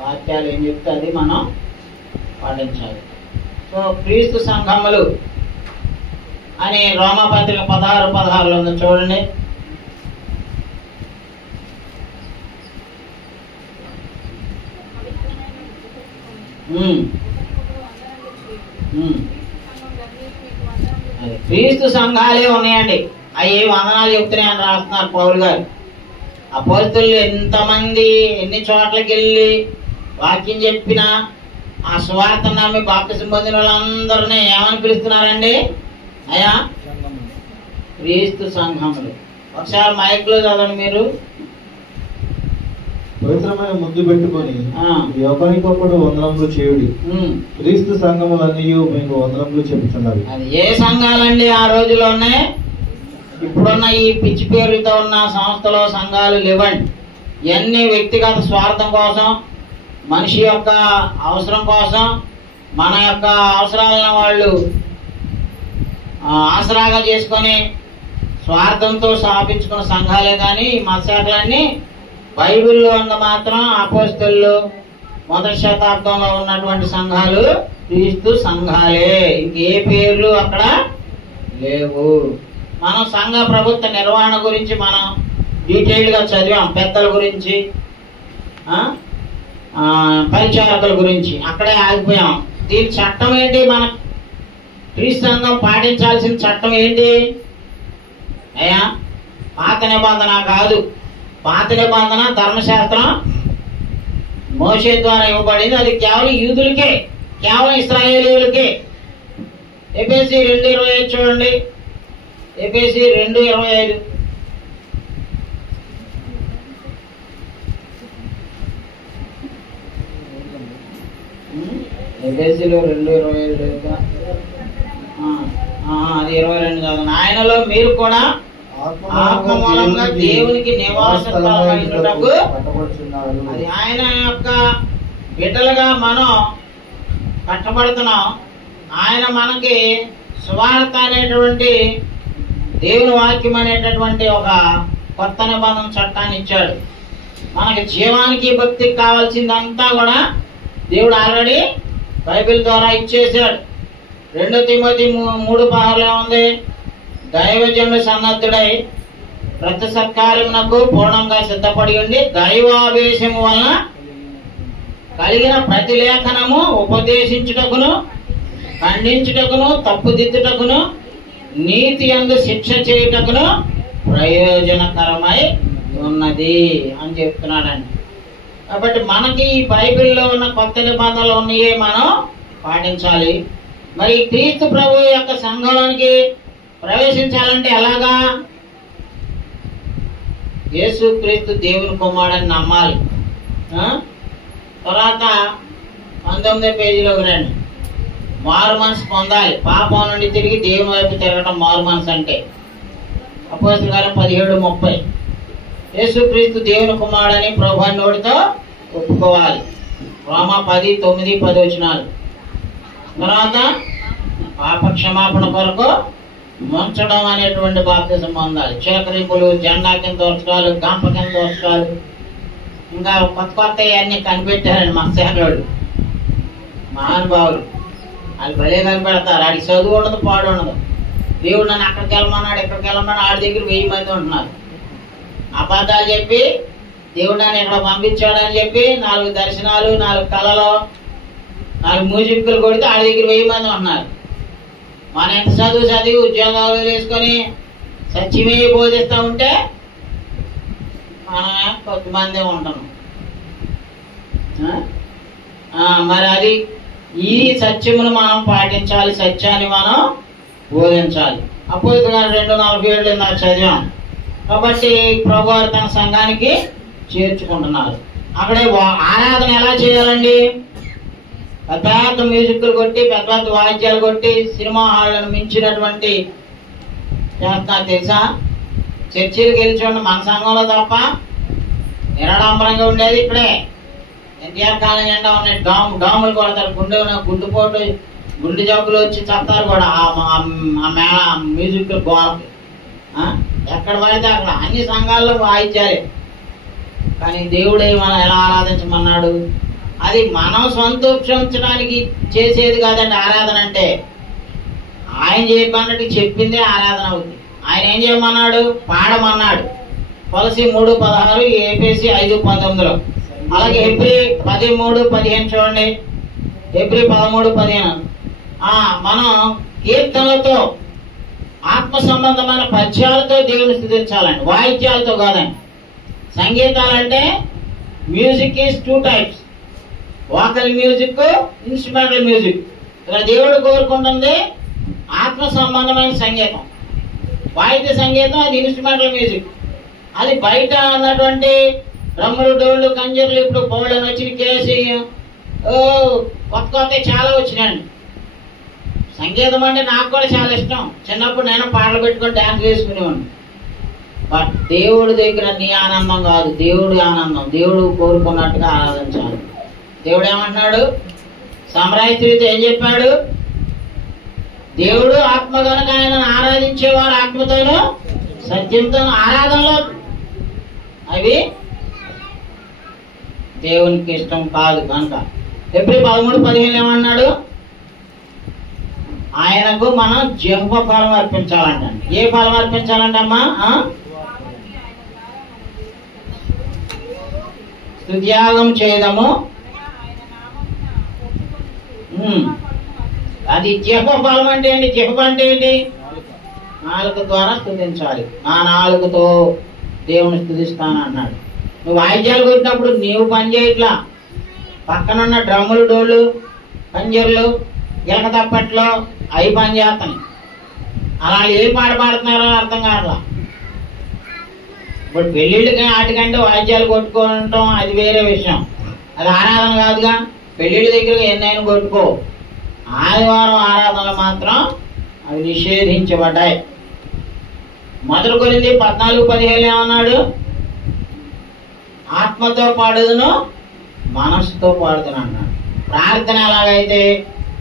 వాక్యాలు ఏం చెప్తే అది మనం పాటించాలి. సో క్రీస్తు సంఘములు అని రోమాపత్రిక 16:16 ఉంది చూడండి. క్రీస్తు సంఘాలే ఉన్నాయండి. అవి వందనాలు చెప్తున్నాయని రాస్తున్నారు పౌలు గారు. అపోస్తలులు ఎంతమంది ఎన్ని చోట్లకి వెళ్ళి వాక్యం చెప్పినా ఆ సువార్త నమ్మి బాప్తిసం పొందిన వాళ్ళందరినీ ఏమని పిలుస్తున్నారండి? అయ్యా క్రీస్తు సంఘములు. ఒకసారి మైక్ లో చదవండి మీరు. పవిత్రమైన ముద్దు పెట్టుకొని ఒకరికొకడు వందనములు చేయుడి. క్రీస్తు సంఘములన్నీ మీకు వందనములు చెబుతున్నవి. అది ఏ సంఘాలండి ఆ రోజులో ఉన్నాయి? ఇప్పుడున్న ఈ పిచ్చి పేరుతో ఉన్న సంస్థలో సంఘాలు లేవండి. ఇవన్నీ వ్యక్తిగత స్వార్థం కోసం, మనిషి యొక్క అవసరం కోసం, మన యొక్క అవసరాలను వాళ్ళు ఆసరాగా చేసుకొని స్వార్థంతో స్థాపించుకున్న సంఘాలే. కానీ ఈ మతశాఖలన్నీ బైబిల్లో ఉన్న మాత్రం అపోస్తలులు మొదటి శతాబ్దంలో ఉన్నటువంటి సంఘాలు క్రీస్తు సంఘాలే. ఇంకే పేర్లు అక్కడ లేవు. మనం సంఘ ప్రభుత్వ నిర్వహణ గురించి మనం డీటెయిల్డ్ గా చదివాం. పెద్దల గురించి, పరిచారకుల గురించి అక్కడే ఆగిపోయాం. దీని చట్టం ఏంటి? మన క్రీస్తు సంఘం పాటించాల్సిన చట్టం ఏంటి అయ్యా? పాత నిబంధన కాదు. పాత నిబంధన ధర్మశాస్త్రం మోషే ద్వారా ఇవ్వబడింది. అది కేవలం యూదులకే, కేవలం ఇశ్రాయేలీయులకే. ఎఫెసీ 2:25 చూడండి. ఎఫెసీ 2:25. ఎఫెసీలో 2:25 అది 22 కాదు. ఆయనలో మీరు కూడా ఆత్మ మూలంగా దేవునికి నివాస స్థలమైనటకు, అది ఆయన యొక్క బిడ్డలుగా మనం కట్టబడుతున్నాం. ఆయన మనకి సువార్త అనేటువంటి దేవుని వాక్యం అనేటటువంటి ఒక కొత్త నిబంధన చట్టాన్ని ఇచ్చాడు. మనకి జీవానికి భక్తికి కావాల్సిందంతా కూడా దేవుడు ఆల్రెడీ బైబిల్ ద్వారా ఇచ్చేసాడు. 2 తిమోతి 3:16 ఉంది, దైవజనుడు సన్నద్ధుడై ప్రతి సత్కార్యమునకు పూర్ణంగా సిద్ధపడి ఉండి దైవావేశము వలన కలిగిన ప్రతి లేఖనము ఉపదేశించుటకును, ఖండించుటకును, తప్పుదిద్దుటకును, నీతి యందు శిక్ష చేయుటకును ప్రయోజనకరమై ఉన్నది అని చెప్తున్నాడండి. కాబట్టి మనకి ఈ బైబిల్లో ఉన్న కొత్త నిబంధనలు ఉన్నాయే మనం పాటించాలి. మరి క్రీస్తు ప్రభు యొక్క సంఘానికి ప్రవేశించాలంటే ఎలాగా? యేసు క్రీస్తు దేవుని కుమారుడని నమ్మాలి. తర్వాత 19వ పేజీలోకి రండి. మారు మనసు పొందాలి. పాపం నుండి తిరిగి దేవుని వైపు తిరగటం మారు మనసు అంటే. అపోస్తలుల కార్యం 17:30. యేసు క్రీస్తు దేవుని కుమారుడని ప్రభు నోటితో ఒప్పుకోవాలి. రోమా 10:9-10 వచనాలు. తర్వాత పాప క్షమాపణ కొరకు ముంచడం అనేటువంటి బాప్తిజం పొందాలి. చిలకరింపులు, జెండా కింద దోర్చకాలు, గంప కింద దోర్చకాలు, ఇంకా కొత్త అన్ని కనిపెట్టారండి మా సేనోళ్ళు, మహానుభావులు. వాళ్ళు భలే కనిపెడతారు. ఆడికి చదువు ఉండదు, పాడు ఉండదు. దేవుడు నన్ను అక్కడికి వెళ్ళమన్నాడు, ఇక్కడికి వెళ్ళమన్నాడు. ఆడి దగ్గర 1000 మంది ఉంటున్నారు. అబద్ధాలు చెప్పి దేవుడు నన్ను ఇక్కడ పంపించాడని చెప్పి 4 దర్శనాలు, 4 కళలు, 4 మ్యూజిక్లు కొడితే ఆడి దగ్గర 1000 మంది ఉంటున్నారు. మనం ఎంత చదివి ఉద్యోగాలు వేసుకొని సత్యమే బోధిస్తూ ఉంటే మనం కొద్దిమందే ఉంటాం. మరి అది ఈ సత్యమును మనం పాటించాలి, సత్యాన్ని మనం బోధించాలి. అపోస్తలుల 2:47 నాకు చదివాం. కాబట్టి ప్రభువారు తన సంఘానికి చేర్చుకుంటున్నారు. అక్కడే ఆరాధన ఎలా చేయాలండి? పెద్ద మ్యూజిక్లు కొట్టి, పెద్ద వాయిద్యాలు కొట్టి, సినిమా హాళ్లను మించినటువంటి చేస్తున్నారు తెలుసా? చర్చిలకు వెళ్ళి చూడండి, మన సంఘంలో తప్ప నిరాడంబరంగా ఉండేది ఇక్కడే. ఎన్టీఆర్ కాలేజ్ ఎండా ఉన్నాయి, డాములు కొడతారు, గుండెపోటు, గుండె జబ్బులు వచ్చి చస్తారు కూడా ఆ మ్యూజిక్ గోడకి. ఎక్కడ పడితే అక్కడ అన్ని సంఘాల్లో వాయిద్యాలే. కానీ దేవుడే మనం ఎలా ఆరాధించమన్నాడు? అది మనం సంతోషించడానికి చేసేది కాదండి ఆరాధన అంటే. ఆయన చెప్పన్నట్టు చెప్పిందే ఆరాధన అవుతుంది. ఆయన ఏం చేయమన్నాడు? పాడమన్నాడు. కొలసీ 3:16, ఎఫెసీ 5:19. అలాగే హెబ్రీ 13:15 చూడండి. హెబ్రీ 13:15. మనం కీర్తనలతో, ఆత్మ సంబంధమైన పద్యాలతో దేవుని స్తుతించాలండి, వాయిద్యాలతో కాదండి. సంగీతాలంటే music is 2 types, vocal music, instrumental music. ఇక్కడ దేవుడు కోరుకుంటుంది ఆత్మ సంబంధమైన సంగీతం. వాయిద్య సంగీతం అది ఇన్స్ట్రుమెంటల్ మ్యూజిక్. అది బయట ఉన్నటువంటి డ్రమ్ములు, డోళ్ళు, కంజర్లు ఇప్పుడు పౌళ్ళని వచ్చి కేసి కొత్త చాలా వచ్చినాయండి. సంగీతం అంటే నాకు కూడా చాలా ఇష్టం. చిన్నప్పుడు నేను పాటలు పెట్టుకొని డ్యాన్స్ వేసుకునేవాడిని. బట్ దేవుడి దగ్గర నీ ఆనందం కాదు, దేవుడి ఆనందం. దేవుడు కోరుకున్నట్టుగా ఆరాధించాలి. దేవుడు ఏమంటున్నాడు? సమరాయితీతో ఏం చెప్పాడు? దేవుడు ఆత్మ కనుక ఆయన ఆరాధించేవారు ఆత్మతోనూ సత్యంతో. ఆరాధనలో అవి దేవునికి ఇష్టం కాదు కనుక. హెబ్రీ 13:15 ఏమన్నాడు? ఆయనకు మనం జిహ్వ ఫలం అర్పించాలంట. ఏ ఫలం అర్పించాలంటమ్మా? స్తుత్యాగం చేయదము, అది జిహ్వ బలం అంటే ఏంటి? జిహ్వ అంటే ఏంటి? నాలుక ద్వారా స్తుతించాలి. నా నాలుకతో దేవుని స్తుతిస్తాను అన్నాడు. నువ్వు వాయిద్యాలు కొట్టినప్పుడు నీవు పని చేయట్లా, పక్కనున్న డ్రమ్ములు, డోళ్ళు, పంజర్లు, గిలక తప్పట్లో అవి పని చేస్తాయి. అలా ఏ పాట పాడుతున్నారో అర్థం కావట్లా. ఇప్పుడు పెళ్ళిళ్ళకి వాటికంటే వాయిద్యాలు కొట్టుకోవటం అది వేరే విషయం, అది ఆరాధన కాదుగా. పెళ్ళిళ్ళ దగ్గర ఎన్నైనా కొట్టుకో, ఆదివారం ఆరాధనలు మాత్రం అవి నిషేధించబడ్డాయి. 1 కొరింథీ 14:17 ఏమన్నాడు? ఆత్మతో పాడుదును, మనస్సుతో పాడుదును అన్నాడు. ప్రార్థన ఎలాగైతే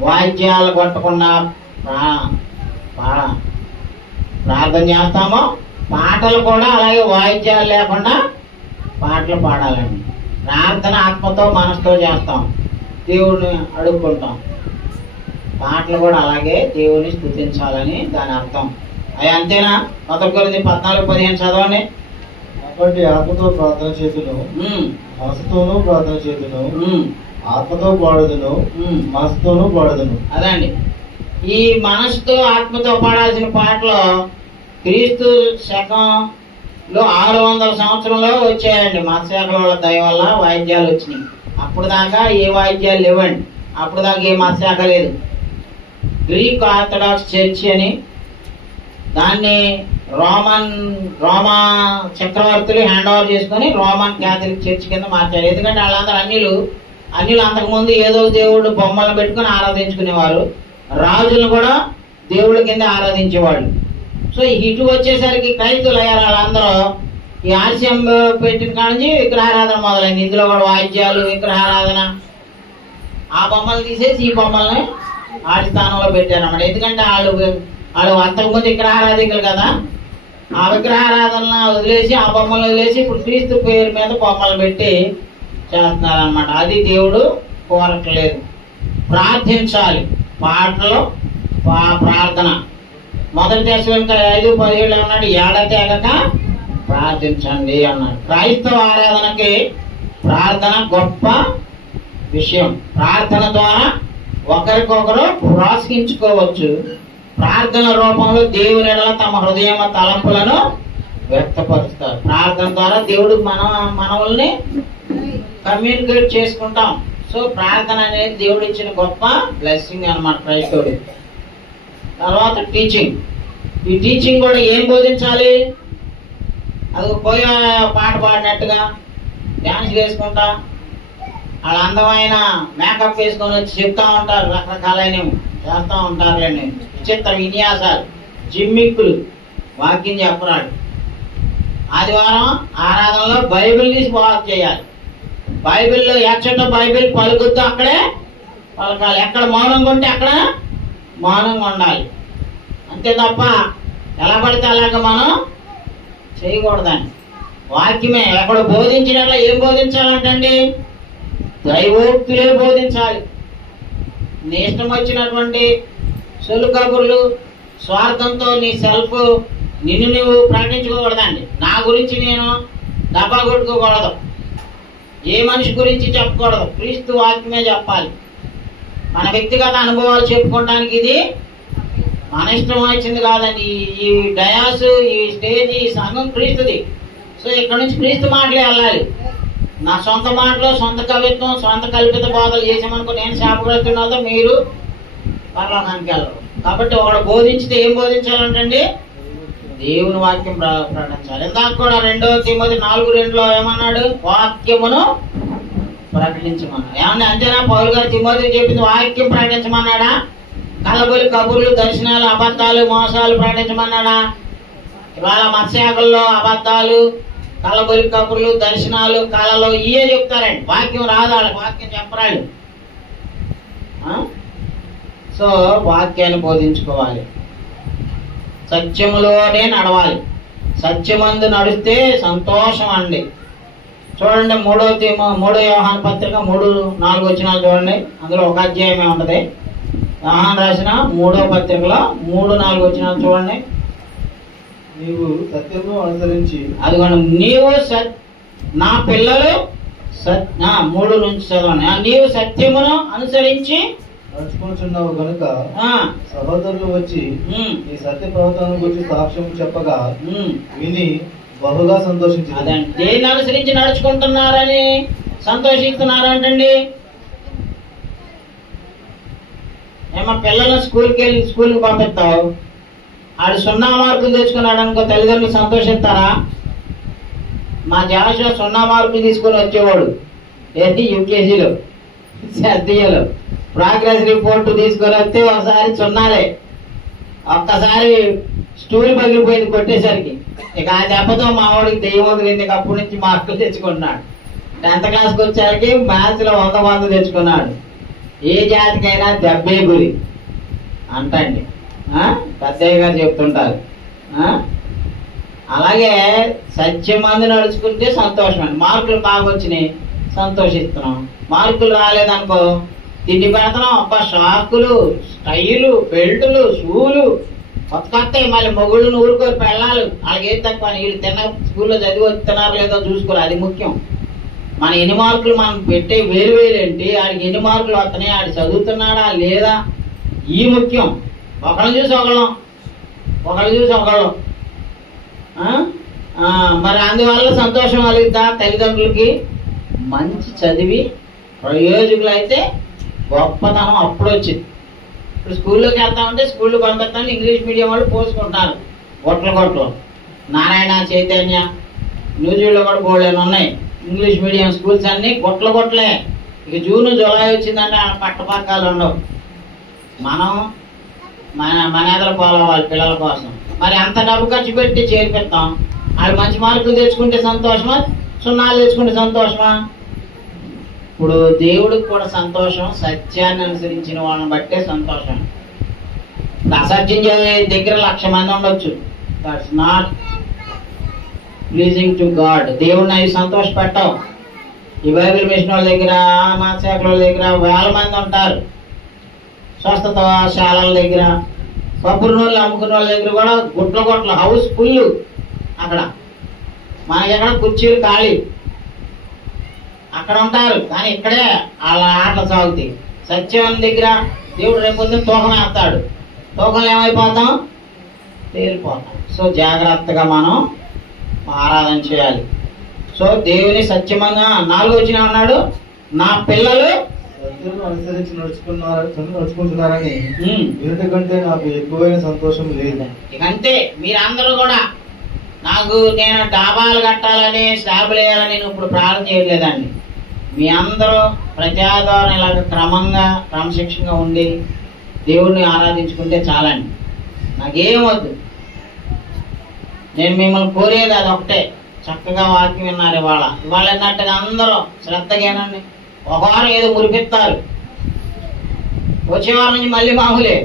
వాయిద్యాలు కొట్టకుండా ప్రార్థన చేస్తామో, పాటలు కూడా అలాగే వాయిద్యాలు లేకుండా పాటలు పాడాలండి. ప్రార్థన ఆత్మతో మనసుతో చేస్తాం, దేవుడిని అడుక్కుంటాం. పాటలు కూడా అలాగే దేవుని స్తుతించాలని దాని అర్థం. అవి అంతేనా? 1 కొరింథీ 14:15 చదవండి. కాబట్టి ఆత్మతో ప్రార్థన చేతును, మనసుతోనూ ప్రార్థన చేతును, ఆత్మతో పాడుదును, మనసుతోనూ పాడుదును. అదండి, ఈ మనసుతో ఆత్మతో పాడాల్సిన పాటలు క్రీస్తు శకంలో 600 సంవత్సరంలో వచ్చాయండి. మతశాఖల వాళ్ళ దయ వల్ల వాయిద్యాలు వచ్చినాయి. అప్పుడు దాకా ఏ వాయిద్యాలు లేవండి. అప్పుడు దాకా ఏ మతశాఖ లేదు. గ్రీక్ ఆర్థడాక్స్ చర్చ్ అని దాన్ని రోమా చక్రవర్తులు హ్యాండ్ ఓవర్ చేసుకుని రోమన్ క్యాథలిక్ చర్చ్ కింద మార్చారు. ఎందుకంటే వాళ్ళందరూ అన్యులు అంతకుముందు ఏదో దేవుడు బొమ్మలను పెట్టుకుని ఆరాధించుకునేవారు. రాజులను కూడా దేవుళ్ళ కింద ఆరాధించేవాళ్ళు. సో ఇటు వచ్చేసరికి క్రైస్తువులు అయ్యారు. వాళ్ళందరూ ఈ ఆలస్యం పెట్టిన కానించి విగ్రహారాధన మొదలైంది. ఇందులో కూడా వాయిద్యాలు, విగ్రహారాధన, ఆ బొమ్మలు తీసేసి ఈ బొమ్మల్ని ఆడి స్థానంలో పెట్టారన్నమాట. ఎందుకంటే వాళ్ళు అంతకుముందు విగ్రహారాధికులు కదా, ఆ విగ్రహారాధన వదిలేసి ఆ బొమ్మలు వదిలేసి ఇప్పుడు క్రీస్తు పేరు మీద బొమ్మలు పెట్టి చేస్తున్నారన్నమాట. అది దేవుడు కోరట్లేదు. ప్రార్థించాలి. పాటలు, ప్రార్థన. 1 తెస్సలోనికీయుల 5:17 అన్నాడు, ఏడతెగక ప్రార్థించండి అన్నాడు. క్రైస్తవ ఆరాధనకి ప్రార్థన గొప్ప విషయం. ప్రార్థన ద్వారా ఒకరికొకరు ప్రోత్సహించుకోవచ్చు. ప్రార్థన రూపంలో దేవుని ఎడల తమ హృదయ తలంపులను వ్యక్తపరుస్తారు. ప్రార్థన ద్వారా దేవుడు మనల్ని కమ్యూనికేట్ చేసుకుంటాం. సో ప్రార్థన అనేది దేవుడు ఇచ్చిన గొప్ప బ్లెస్సింగ్ అన్నమాట క్రైస్తవుడి. తర్వాత టీచింగ్. ఈ టీచింగ్ కూడా ఏం బోధించాలి? అది పోయే పాట పాడినట్టుగా డ్యాన్స్ వేసుకుంటా, వాళ్ళ అందమైన మేకప్ వేసుకొని వచ్చి చెప్తా ఉంటారు, రకరకాలైనవి చేస్తూ ఉంటారులేండి. విచిత్ర విన్యాసాలు, జిమ్మిక్కులు, వాక్యం చెప్పరాడు. ఆదివారం ఆరాధనలో బైబిల్ తీసి వాక్ చేయాలి. బైబిల్లో ఎచ్చట బైబిల్ పలుకుద్దు అక్కడే పలకాలి. ఎక్కడ మౌనంగా ఉంటే అక్కడ మౌనంగా ఉండాలి. అంతే తప్ప ఎలా పడితే అలాగ మనం చేయకూడదండి. వాక్యమే ఎక్కడ బోధించినట్లా ఏం బోధించాలంటండి? దైవోక్తులే బోధించాలి. నీ ఇష్టం వచ్చినటువంటి సొల్లు కబుర్లు, స్వార్థంతో నీ సెల్ఫ్ నిన్ను నువ్వు ప్రకటించుకోకూడదండి. నా గురించి నేను డబ్బా కొట్టుకోకూడదు, ఏ మనిషి గురించి చెప్పకూడదు. క్రీస్తు వాక్యమే చెప్పాలి. మన వ్యక్తిగత అనుభవాలు చెప్పుకోవడానికి ఇది మన ఇష్టం వచ్చింది కాదండి. ఈ డయాస్, ఈ స్టేజ్, ఈ సంఘం క్రీస్తుది. సో ఇక్కడ నుంచి క్రీస్తు మాటలే వెళ్ళాలి. నా సొంత మాటలు, సొంత కవిత్వం, సొంత కల్పిత బోధలు చేసామనుకో నేను శాపగ్రస్తున్నదో మీరు పరలోకానికి వెళ్ళరు. కాబట్టి ఒకడు బోధించితే ఏం బోధించాలంటండి? దేవుని వాక్యం ప్రకటించాలి. ఇందాక కూడా 2 తిమోతి 4:2 ఏమన్నాడు? వాక్యమును ప్రకటించమన్నాడు. ఏమన్నా అంతేనా? పౌలు గారు తిమోతికి చెప్పింది వాక్యం ప్రకటించమన్నాడా? కలబొలి కబుర్లు, దర్శనాలు, అబద్ధాలు, మోసాలు ప్రకటించమన్నాడా? ఇవాళ మత్స్యాకుల్లో అబద్ధాలు, కలబొలి కబుర్లు, దర్శనాలు, కళలు ఇవే చెప్తారండి. వాక్యం రాదు వాళ్ళకి, వాక్యం చెప్పరాడు. సో వాక్యాన్ని బోధించుకోవాలి. సత్యములోనే నడవాలి. సత్యమందు నడిస్తే సంతోషం అండి. చూడండి 3 యోహాను పత్రిక 3-4 వచనాలు చూడండి. అందులో ఒక అధ్యాయమే ఉంటది. యోహాను రాసిన 3వ పత్రికలో 3-4 వచనాలు చూడండి. నీవు సత్యమును అనుసరించి, అదిగోండి, నీవు నా పిల్లలు 3 నుంచి చదవండి. నీవు సత్యమును అనుసరించి నడుచుకుంటున్నావు కనుక ఆ, సహోదరులు వచ్చి ఉమ్, ఈ సత్య ప్రవర్తన గురించి సాక్ష్యం చెప్పగా ఉమ్. విని బహుగా సంతోషించింది. అదండి, దేన్ని అనుసరించి నడుచుకుంటున్నారని సంతోషిస్తున్నారంటండి. ఏమో పిల్లలు స్కూల్కి పంపిస్తావు, ఆడు 0 మార్కులు తెచ్చుకున్నాడు అనుకో, తల్లిదండ్రులు సంతోషిస్తారా? మా జాషువా 0 మార్కులు తీసుకొని వచ్చేవాడు ఏంటి యూకేజీలో, సద్దియలో ప్రోగ్రెస్ రిపోర్ట్ తీసుకొని వస్తే ఒకసారి 0లే, ఒక్కసారి స్టూల్ పగిలిపోయింది కొట్టేసరికి. ఇక ఆ దెబ్బతో మా వాడికి దెయ్యం వదిలింది. అప్పటి నుంచి మార్కులు తెచ్చుకున్నాడు. 10th క్లాస్కి వచ్చేసరికి మ్యాథ్స్ లో 100 తెచ్చుకున్నాడు. ఏ జాతికైనా దెబ్బే గురి అంటండి, పెద్దయ్య గారు చెప్తుంటారు. అలాగే సత్యమంది నడుచుకుంటే సంతోషం అండి. మార్కులు బాగా వచ్చినాయి, సంతోషిస్తున్నాం. మార్కులు రాలేదనుకో తిండి పెడతాం. అబ్బా, షాకులు, స్టైలు, బెల్టులు, షూలు కొత్త మళ్ళీ మొగుళ్ళు ఊరుకోరు పెళ్ళాలు. వాళ్ళకి ఏం తక్కువ, వీళ్ళు తిన్న స్కూల్లో చదివి వస్తున్నారు లేదో చూసుకోరు, అది ముఖ్యం. మన ఎన్ని మార్కులు మనం పెట్టే వేలు ఏంటి, ఆడికి ఎన్ని మార్కులు వస్తున్నాయి, ఆడి చదువుతున్నాడా లేదా, ఈ ముఖ్యం. ఒకళ్ళని చూసి ఒకళ్ళు మరి అందువల్ల సంతోషం కలుగుతా తల్లిదండ్రులకి. మంచి చదివి ప్రయోజకులు అయితే గొప్పతనం అప్పుడు వచ్చింది. ఇప్పుడు స్కూల్లోకి వెళ్తామంటే స్కూల్లో పంపిస్తాను, ఇంగ్లీష్ మీడియం వాళ్ళు పోసుకుంటారు గొట్టలు. నారాయణ, చైతన్య, న్యూజిలాండ్లో కూడా బోర్డులు ఉన్నాయి. ఇంగ్లీష్ మీడియం స్కూల్స్ అన్ని గొట్టలే. ఇక జూన్ జూలై వచ్చిందంటే పట్టపక్కాలు ఉండవు. మనం మన ఎదలు పోవాలి పిల్లల కోసం. మరి అంత డబ్బు ఖర్చు పెట్టి చేర్పిస్తాం. వాళ్ళు మంచి మార్కులు తెచ్చుకుంటే సంతోషమా, 0 తెచ్చుకుంటే సంతోషమా? ఇప్పుడు దేవుడికి కూడా సంతోషం సత్యాన్ని అనుసరించిన వాళ్ళని బట్టే సంతోషం. అసత్యం దగ్గర 1,00,000 మంది ఉండొచ్చు, that's not pleasing to God. దేవుడిని అవి సంతోష పెట్టావు. ఈ బైబిల్ మిషన్ వాళ్ళ దగ్గర, మాసేకుల దగ్గర వేల మంది ఉంటారు. స్వస్థత శాలల దగ్గర, కొబ్బరి నూనెలు అమ్ముకున్న వాళ్ళ దగ్గర కూడా గుట్ల హౌస్ ఫుల్. అక్కడ మనకెక్కడ కుర్చీలు ఖాళీ, అక్కడ ఉంటారు. కానీ ఇక్కడే వాళ్ళ ఆటలు సాగుతాయి. సత్యం దగ్గర దేవుడు రేపు తూకం వేస్తాడు. తూకంలో ఏమైపోతాం, తేలిపోతాం. సో జాగ్రత్తగా మనం ఆరాధన చేయాలి. సో దేవుని సత్యమంగా 4 వచ్చిన అన్నాడు, నా పిల్లలు సత్యం అనుసరించి నడుచుకుంటున్నారని వినుట కంటే నాకు ఎక్కువైన సంతోషం లేదు. ఇకంతే మీరందరూ కూడా నేను డాబాలు కట్టాలని, స్లాబులు వేయాలని నేను ఇప్పుడు ప్రార్థన చేయట్లేదండి. మీ అందరూ ప్రజాద్వారం ఇలాగ క్రమశిక్షణగా ఉండి దేవుడిని ఆరాధించుకుంటే చాలండి. నాకేం వద్దు. నేను మిమ్మల్ని కోరేది అది ఒకటే, చక్కగా వాక్యం విన్నారు. ఇవాళ విన్నట్టుగా అందరూ శ్రద్ధగానండి. ఒక వారం ఏదో మురిపిస్తారు, వచ్చే వారం నుంచి మళ్ళీ మామూలే.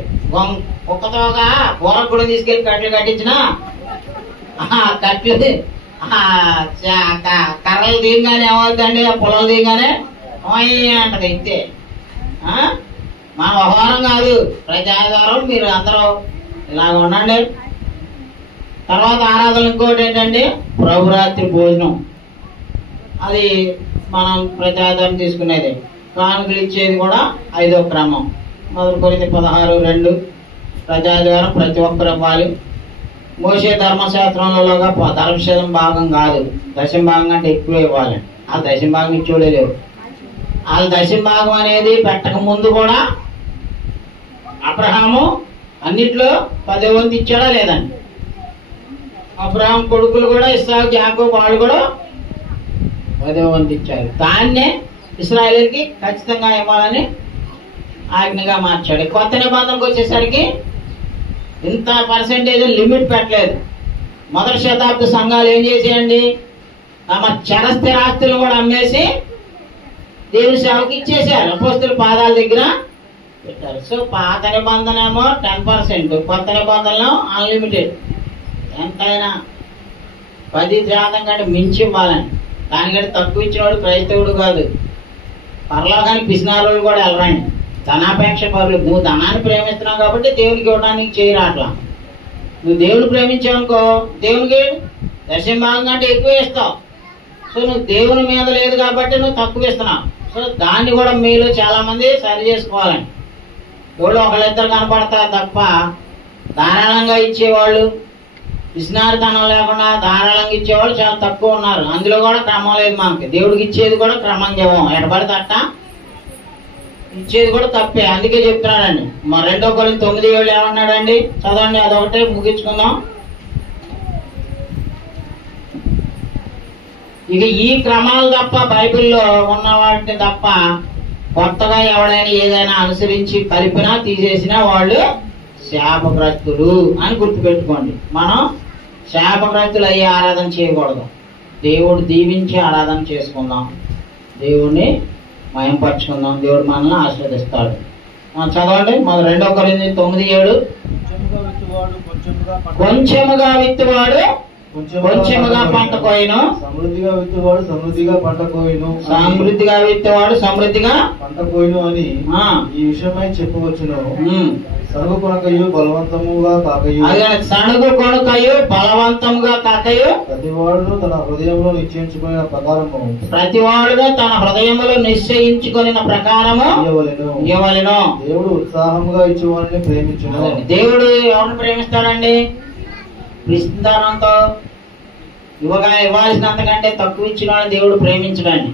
కుక్కతోగా కూరకు కూడా తీసుకెళ్లి కట్లు కట్టించిన కట్లు కర్రలు దిగగానే ఏమవుతుందండి, పొలాలు దిగగానే అంటది. ఇంతే. మన వ్యవహారం కాదు, ప్రజాధారం. మీరు అందరూ ఇలాగ ఉండండి. తర్వాత ఆరాధన ఇంకోటి ఏంటంటే ప్రభురాత్రి భోజనం. అది మనం ప్రజాధారం తీసుకునేది. కానుకలు ఇచ్చేది కూడా 5వ క్రమం. 1 కొరింథీ 16:2 ప్రజాధారం ప్రతి ఒక్కరు ఇవ్వాలి. మోషే ధర్మశాస్త్రంలోగా ధర్మశాస్త్రం భాగం కాదు, 10వ భాగం అంటే ఎక్కువ ఇవ్వాలి. ఆ 10వ భాగం ఇచ్చేవాడే లేవు. వాళ్ళ 10వ భాగం అనేది పెట్టక ముందు కూడా అబ్రహాము అన్నిట్లో 10వ వంతు ఇచ్చాడా లేదండి. అబ్రహాం కొడుకులు కూడా ఇస్సాకు, యాకోబు వాళ్ళు కూడా 10వ వంతు ఇచ్చారు. దాన్నే ఇశ్రాయేలుకి ఖచ్చితంగా ఇవ్వాలని ఆజ్ఞగా మార్చాడు. కొత్త నిబంధనకు వచ్చేసరికి ఇంత పర్సెంటేజ్ లిమిట్ పెట్టలేదు. మొదటి శతాబ్ద సంఘాలు ఏం చేసేయండి, తమ చరస్థిరాస్తులు కూడా అమ్మేసి దేవుని సేవకి ఇచ్చేసారు. అపోస్తుల పాదాల దగ్గర పెట్టారు. సో పాత నిబంధన ఏమో 10%, కొత్త నిబంధనలో అన్లిమిటెడ్. ఎంతైనా 10% కంటే మించి ఇవ్వాలని. దానికంటే తక్కువ ఇచ్చినవాడు క్రైస్తవుడు కాదు. పరలోకానికి పిసినారులు కూడా వెళ్ళరండి. ధనాపేక్ష పరులు. నువ్వు ధనాన్ని ప్రేమిస్తున్నావు కాబట్టి దేవునికి ఇవ్వడానికి చేయరా. అట్లా నువ్వు దేవుని ప్రేమించావనుకో దేవునికి 10వ భాగం కంటే ఎక్కువ ఇస్తావు. సో నువ్వు దేవుని మీద లేదు కాబట్టి నువ్వు తక్కువ ఇస్తున్నావు. సో దాన్ని కూడా మీలో చాలా మంది సరి చేసుకోవాలండి. ఎవడో ఒకళ్ళిద్దరు కనపడతారు తప్ప ధారాళంగా ఇచ్చేవాళ్ళు, పిసినారితనం లేకుండా ధారాళంగా ఇచ్చేవాళ్ళు చాలా తక్కువ ఉన్నారు. అందులో కూడా క్రమం లేదు మనకి. దేవుడికి ఇచ్చేది కూడా క్రమంగా ఎడబడితే అట్ట ఇచ్చేది కూడా తప్పే. అందుకే చెప్తున్నాడండి. మా 2 కొరింథీ 9:7 ఏమన్నాడండి? చదవండి, అదొకటే ముగించుకుందాం. ఇక ఈ క్రమాలు తప్ప బైబిల్లో ఉన్న వాటిని తప్ప కొత్తగా ఎవడైనా ఏదైనా అనుసరించి కలిపినా తీసేసినా వాళ్ళు శాపగ్రస్తులు అని గుర్తుపెట్టుకోండి. మనం శాపగ్రస్తులు అయ్యి ఆరాధన చేయకూడదు. దేవుడు దీవించి ఆరాధన చేసుకుందాం, దేవుణ్ణి మయంపరుచుకుందాం, దేవుడు మనల్ని ఆశీర్వదిస్తాడు. చదవండి, మన 2 కొరింథీ 9:7. కొంచెముగా విత్తువాడు కొంచెముగా పంట కోయను, సమృద్ధిగా విత్తువాడు సమృద్ధిగా పంట కోయను, సమృద్ధిగా విత్తువాడు సమృద్ధిగా పంట కోయను అని ఈ విషయమై చెప్పవచ్చును. సనుగు కొనకయు బలవంతముగా కాకయు, సనుగు కొనకయు బలవంతముగా కాకయు ప్రతివాడు తన హృదయంలో నిశ్చయించుకున్న ప్రకారము ప్రకారము ఇవ్వవలెను. దేవుడు ఉత్సాహముగా ఇచ్చేవాడిని ప్రేమించును. దేవుడు ఎవరిని ప్రేమిస్తాడండి? విస్తారంతో ఇవ్వాల్సినంతకంటే తక్కువ ఇచ్చిన వాడిని దేవుడు ప్రేమించడాన్ని.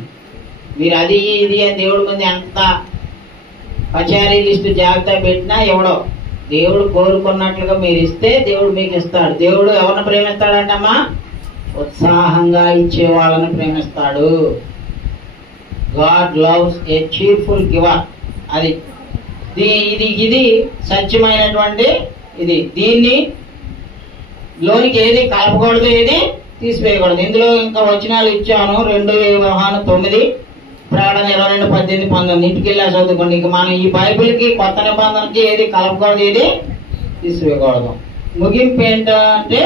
మీరు అది ఇది అని దేవుడి ముందు ఎంత పచారీ లిస్టు జాబితా పెట్టినా ఎవడో దేవుడు కోరుకున్నట్లుగా మీరు ఇస్తే దేవుడు మీకు ఇస్తాడు. దేవుడు ఎవరిని ప్రేమిస్తాడంటమ్మా? ఉత్సాహంగా ఇచ్చే వాళ్ళని ప్రేమిస్తాడు. గాడ్ లవ్స్ ఏ చీర్ఫుల్ గివర్. అది ఇది సత్యమైనటువంటి ఇది. దీన్ని లోనికి ఏది కలపకూడదు, ఏది తీసివేయకూడదు. ఇందులో ఇంకా వచనాలు ఇచ్చాను. 2 యోహాను 9, ప్రకటన 22:18-19 ఇంటికి వెళ్ళా చదువుకోండి. ఇక మనం ఈ బైబిల్కి కొత్త నిబంధనకి ఏది కలపకూడదు, ఏది తీసివేయకూడదు. ముగింపు ఏంటంటే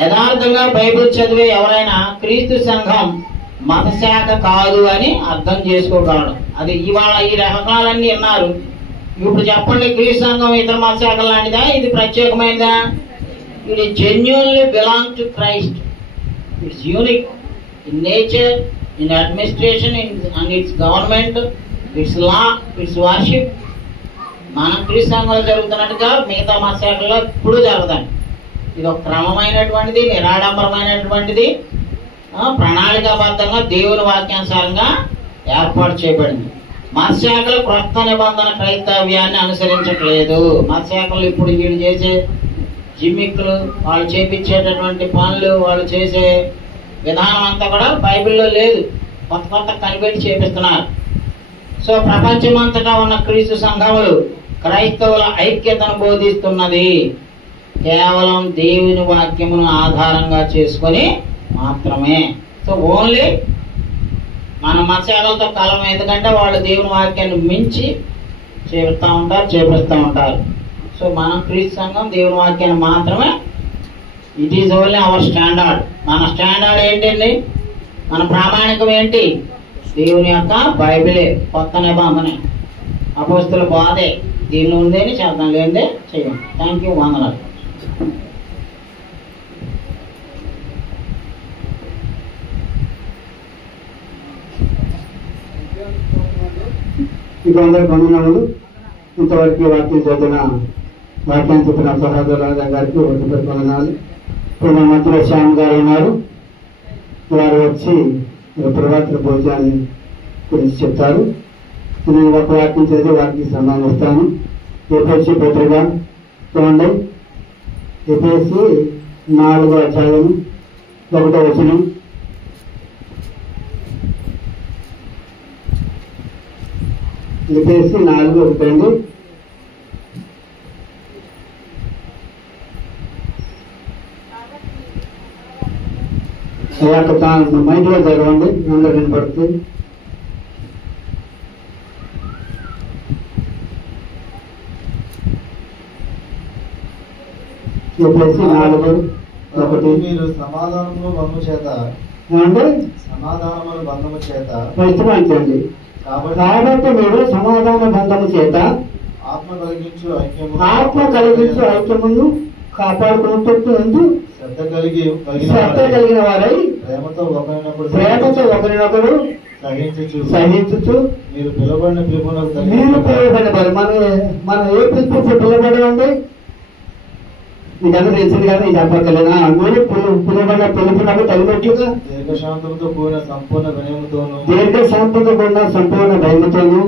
యథార్థంగా బైబిల్ చదివే ఎవరైనా క్రీస్తు సంఘం మత శాఖ కాదు అని అర్థం చేసుకోగలడు. అది ఇవాళ ఈ రకాలన్నీ విన్నారు. ఇప్పుడు చెప్పండి, క్రీస్తు సంఘం ఇతర మత శాఖ లాంటిదా? ఇది ప్రత్యేకమైనదా? It genuinely belongs to Christ. It's unique in nature, in administration, and its government, its law, its worship. మనం క్రీస్తు సంఘంలో జరుగుతున్నట్టుగా మిగతా మత శాఖల్లో ఇప్పుడు జరుగుతాయి. ఇది ఒక క్రమమైనటువంటిది, నిరాడంబరమైనటువంటిది, ప్రణాళికాబద్ధంగా దేవుని వాక్యానుసారంగా ఏర్పాటు చేయబడింది. మత శాఖలు క్రొత్త నిబంధన క్రైస్తవ్యాన్ని అనుసరించట్లేదు. మత శాఖలు ఇప్పుడు వీళ్ళు చేసే జిమ్మిక్కులు, వాళ్ళు చేపించేటటువంటి పనులు, వాళ్ళు చేసే విధానం అంతా కూడా బైబిల్లో లేదు. కొత్త కొత్త కనిపెట్టి చేపిస్తున్నారు. సో ప్రపంచమంతటా ఉన్న క్రీస్తు సంఘములు క్రైస్తవుల ఐక్యతను బోధిస్తున్నది కేవలం దేవుని వాక్యమును ఆధారంగా చేసుకొని మాత్రమే. సో ఓన్లీ మన మత్స్యాలతో కలం, ఎందుకంటే వాళ్ళు దేవుని వాక్యాన్ని మించి చేపిస్తూ ఉంటారు. సో మనం క్రీస్తు సంఘం దేవుని వాక్యాన్ని మాత్రమే, it is only our standard. మన స్టాండర్డ్ ఏంటండి? మన ప్రామాణికం ఏంటి? దేవుని యొక్క బైబిలే, కొత్త నిబంధన, అపోస్తుల బాధే. దీనిలో ఉందేని చేద్దాం, లేదే చెయ్యం. థ్యాంక్ యూ, వందనాలు. ఇక అందరికి వందనాలు. ఇంతవరకు వాక్యం చదివిన వాక్యాన్ని చెప్పిన సహోదరుల గారికి ఒడ్డుపరి వందనాలు. ఇప్పుడు మా మధ్యలో శ్యామ్ గారు ఉన్నారు. వారు వచ్చి ప్రభాత భోజనాన్ని గురించి చెప్తారు. నేను ఒక వాక్యం చదివి వారికి సమానం వస్తాను. ఎపిఎస్సి పత్రిక చూడండి. ఎపిఎస్సి 4వ అధ్యాయం 1వ వచనం. ఎపిఎస్సి 4:1. మైండ్ లో చదవండి, అందరూ వినపడుతుంది. ఎపిఎస్సి 4:1. మీరు సమాధానమును బంధము చేత ప్రయత్నించండి. కాబట్టి మీరు సమాధాన బంధము చేత ఆత్మ కలిగించు ఐక్యమును కాపాడుకుంటూ శ్రద్ధ కలిగిన వారై ప్రేమతో ఒకరినొకరు సహించుచు మీరు పిలువబడిన పిలుపునకు మీరు పిలువబడిన మనం ఏ పిలుపు పిలువబడి నీకంతా తెలిసింది కదా ఇది చెప్పగలనా మీరు పిలువబడిన పిలుపునకు తగినట్లుగా దీర్ఘశాంతంతో కూడిన సంపూర్ణ వినయముతోను సంపూర్ణ భయముతోను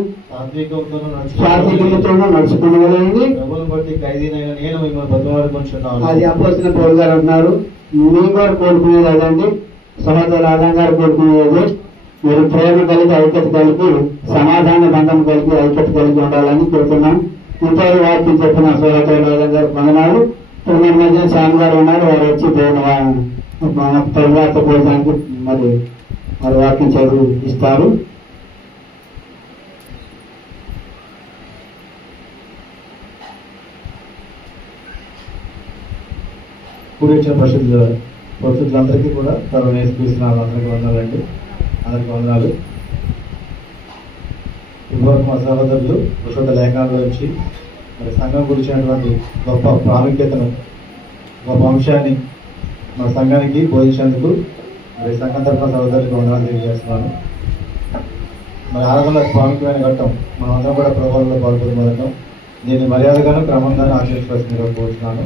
సాత్వికముతోను నడుచుకునేవాళ్ళని ప్రభువును బట్టి ఖైదీనైన నేను మిమ్మల్ని బతిమాలుకొంచున్నాను. అది అపోస్తలుడైన పౌలు గారు అంటున్నారు. మేము కూడా కోరుకునేది అదండి, సహోదరులు ఆదాం గారు కోరుకునేది మీరు ప్రేమ కలిగి ఐక్యత కలిగి సమాధాన బంధం కలిగి ఐక్యత కలిగి ఉండాలని కోరుతున్నాం. ఇంతవరకు వాక్యం చెప్పిన సహోదరులు ఆదాం గారు వందనాలు. మధ్య శ్యామ్ గారు ఉన్నారు, వారు వచ్చి తరువాత భోజనానికి మరి వారి వాక్యం చదువు ఇస్తారు. కూడి వచ్చిన పరిస్థితులందరికీ కూడా తరుణ వేసుకున్న అందరికీ వందనాలండి. అందరికీ వందనాలు. ఇదివరకు మా సహోదరులు పురుషోత్త లేఖనాల్లో వచ్చి మరి సంఘం గురించినటువంటి గొప్ప ప్రాముఖ్యతను, గొప్ప అంశాన్ని మన సంఘానికి బోధించేందుకు మరి సంఘం తరఫున సహోదరులకు వందనాలు తెలియజేస్తున్నాను. మరి ఆరాధనలో ప్రాముఖ్యమైన ఘట్టం మనమందరం కూడా ప్రభావంలో పాల్గొనడం, దీన్ని మర్యాదగాను క్రమంగాను ఆచరించవలసిందిగా కోరుతున్నాను.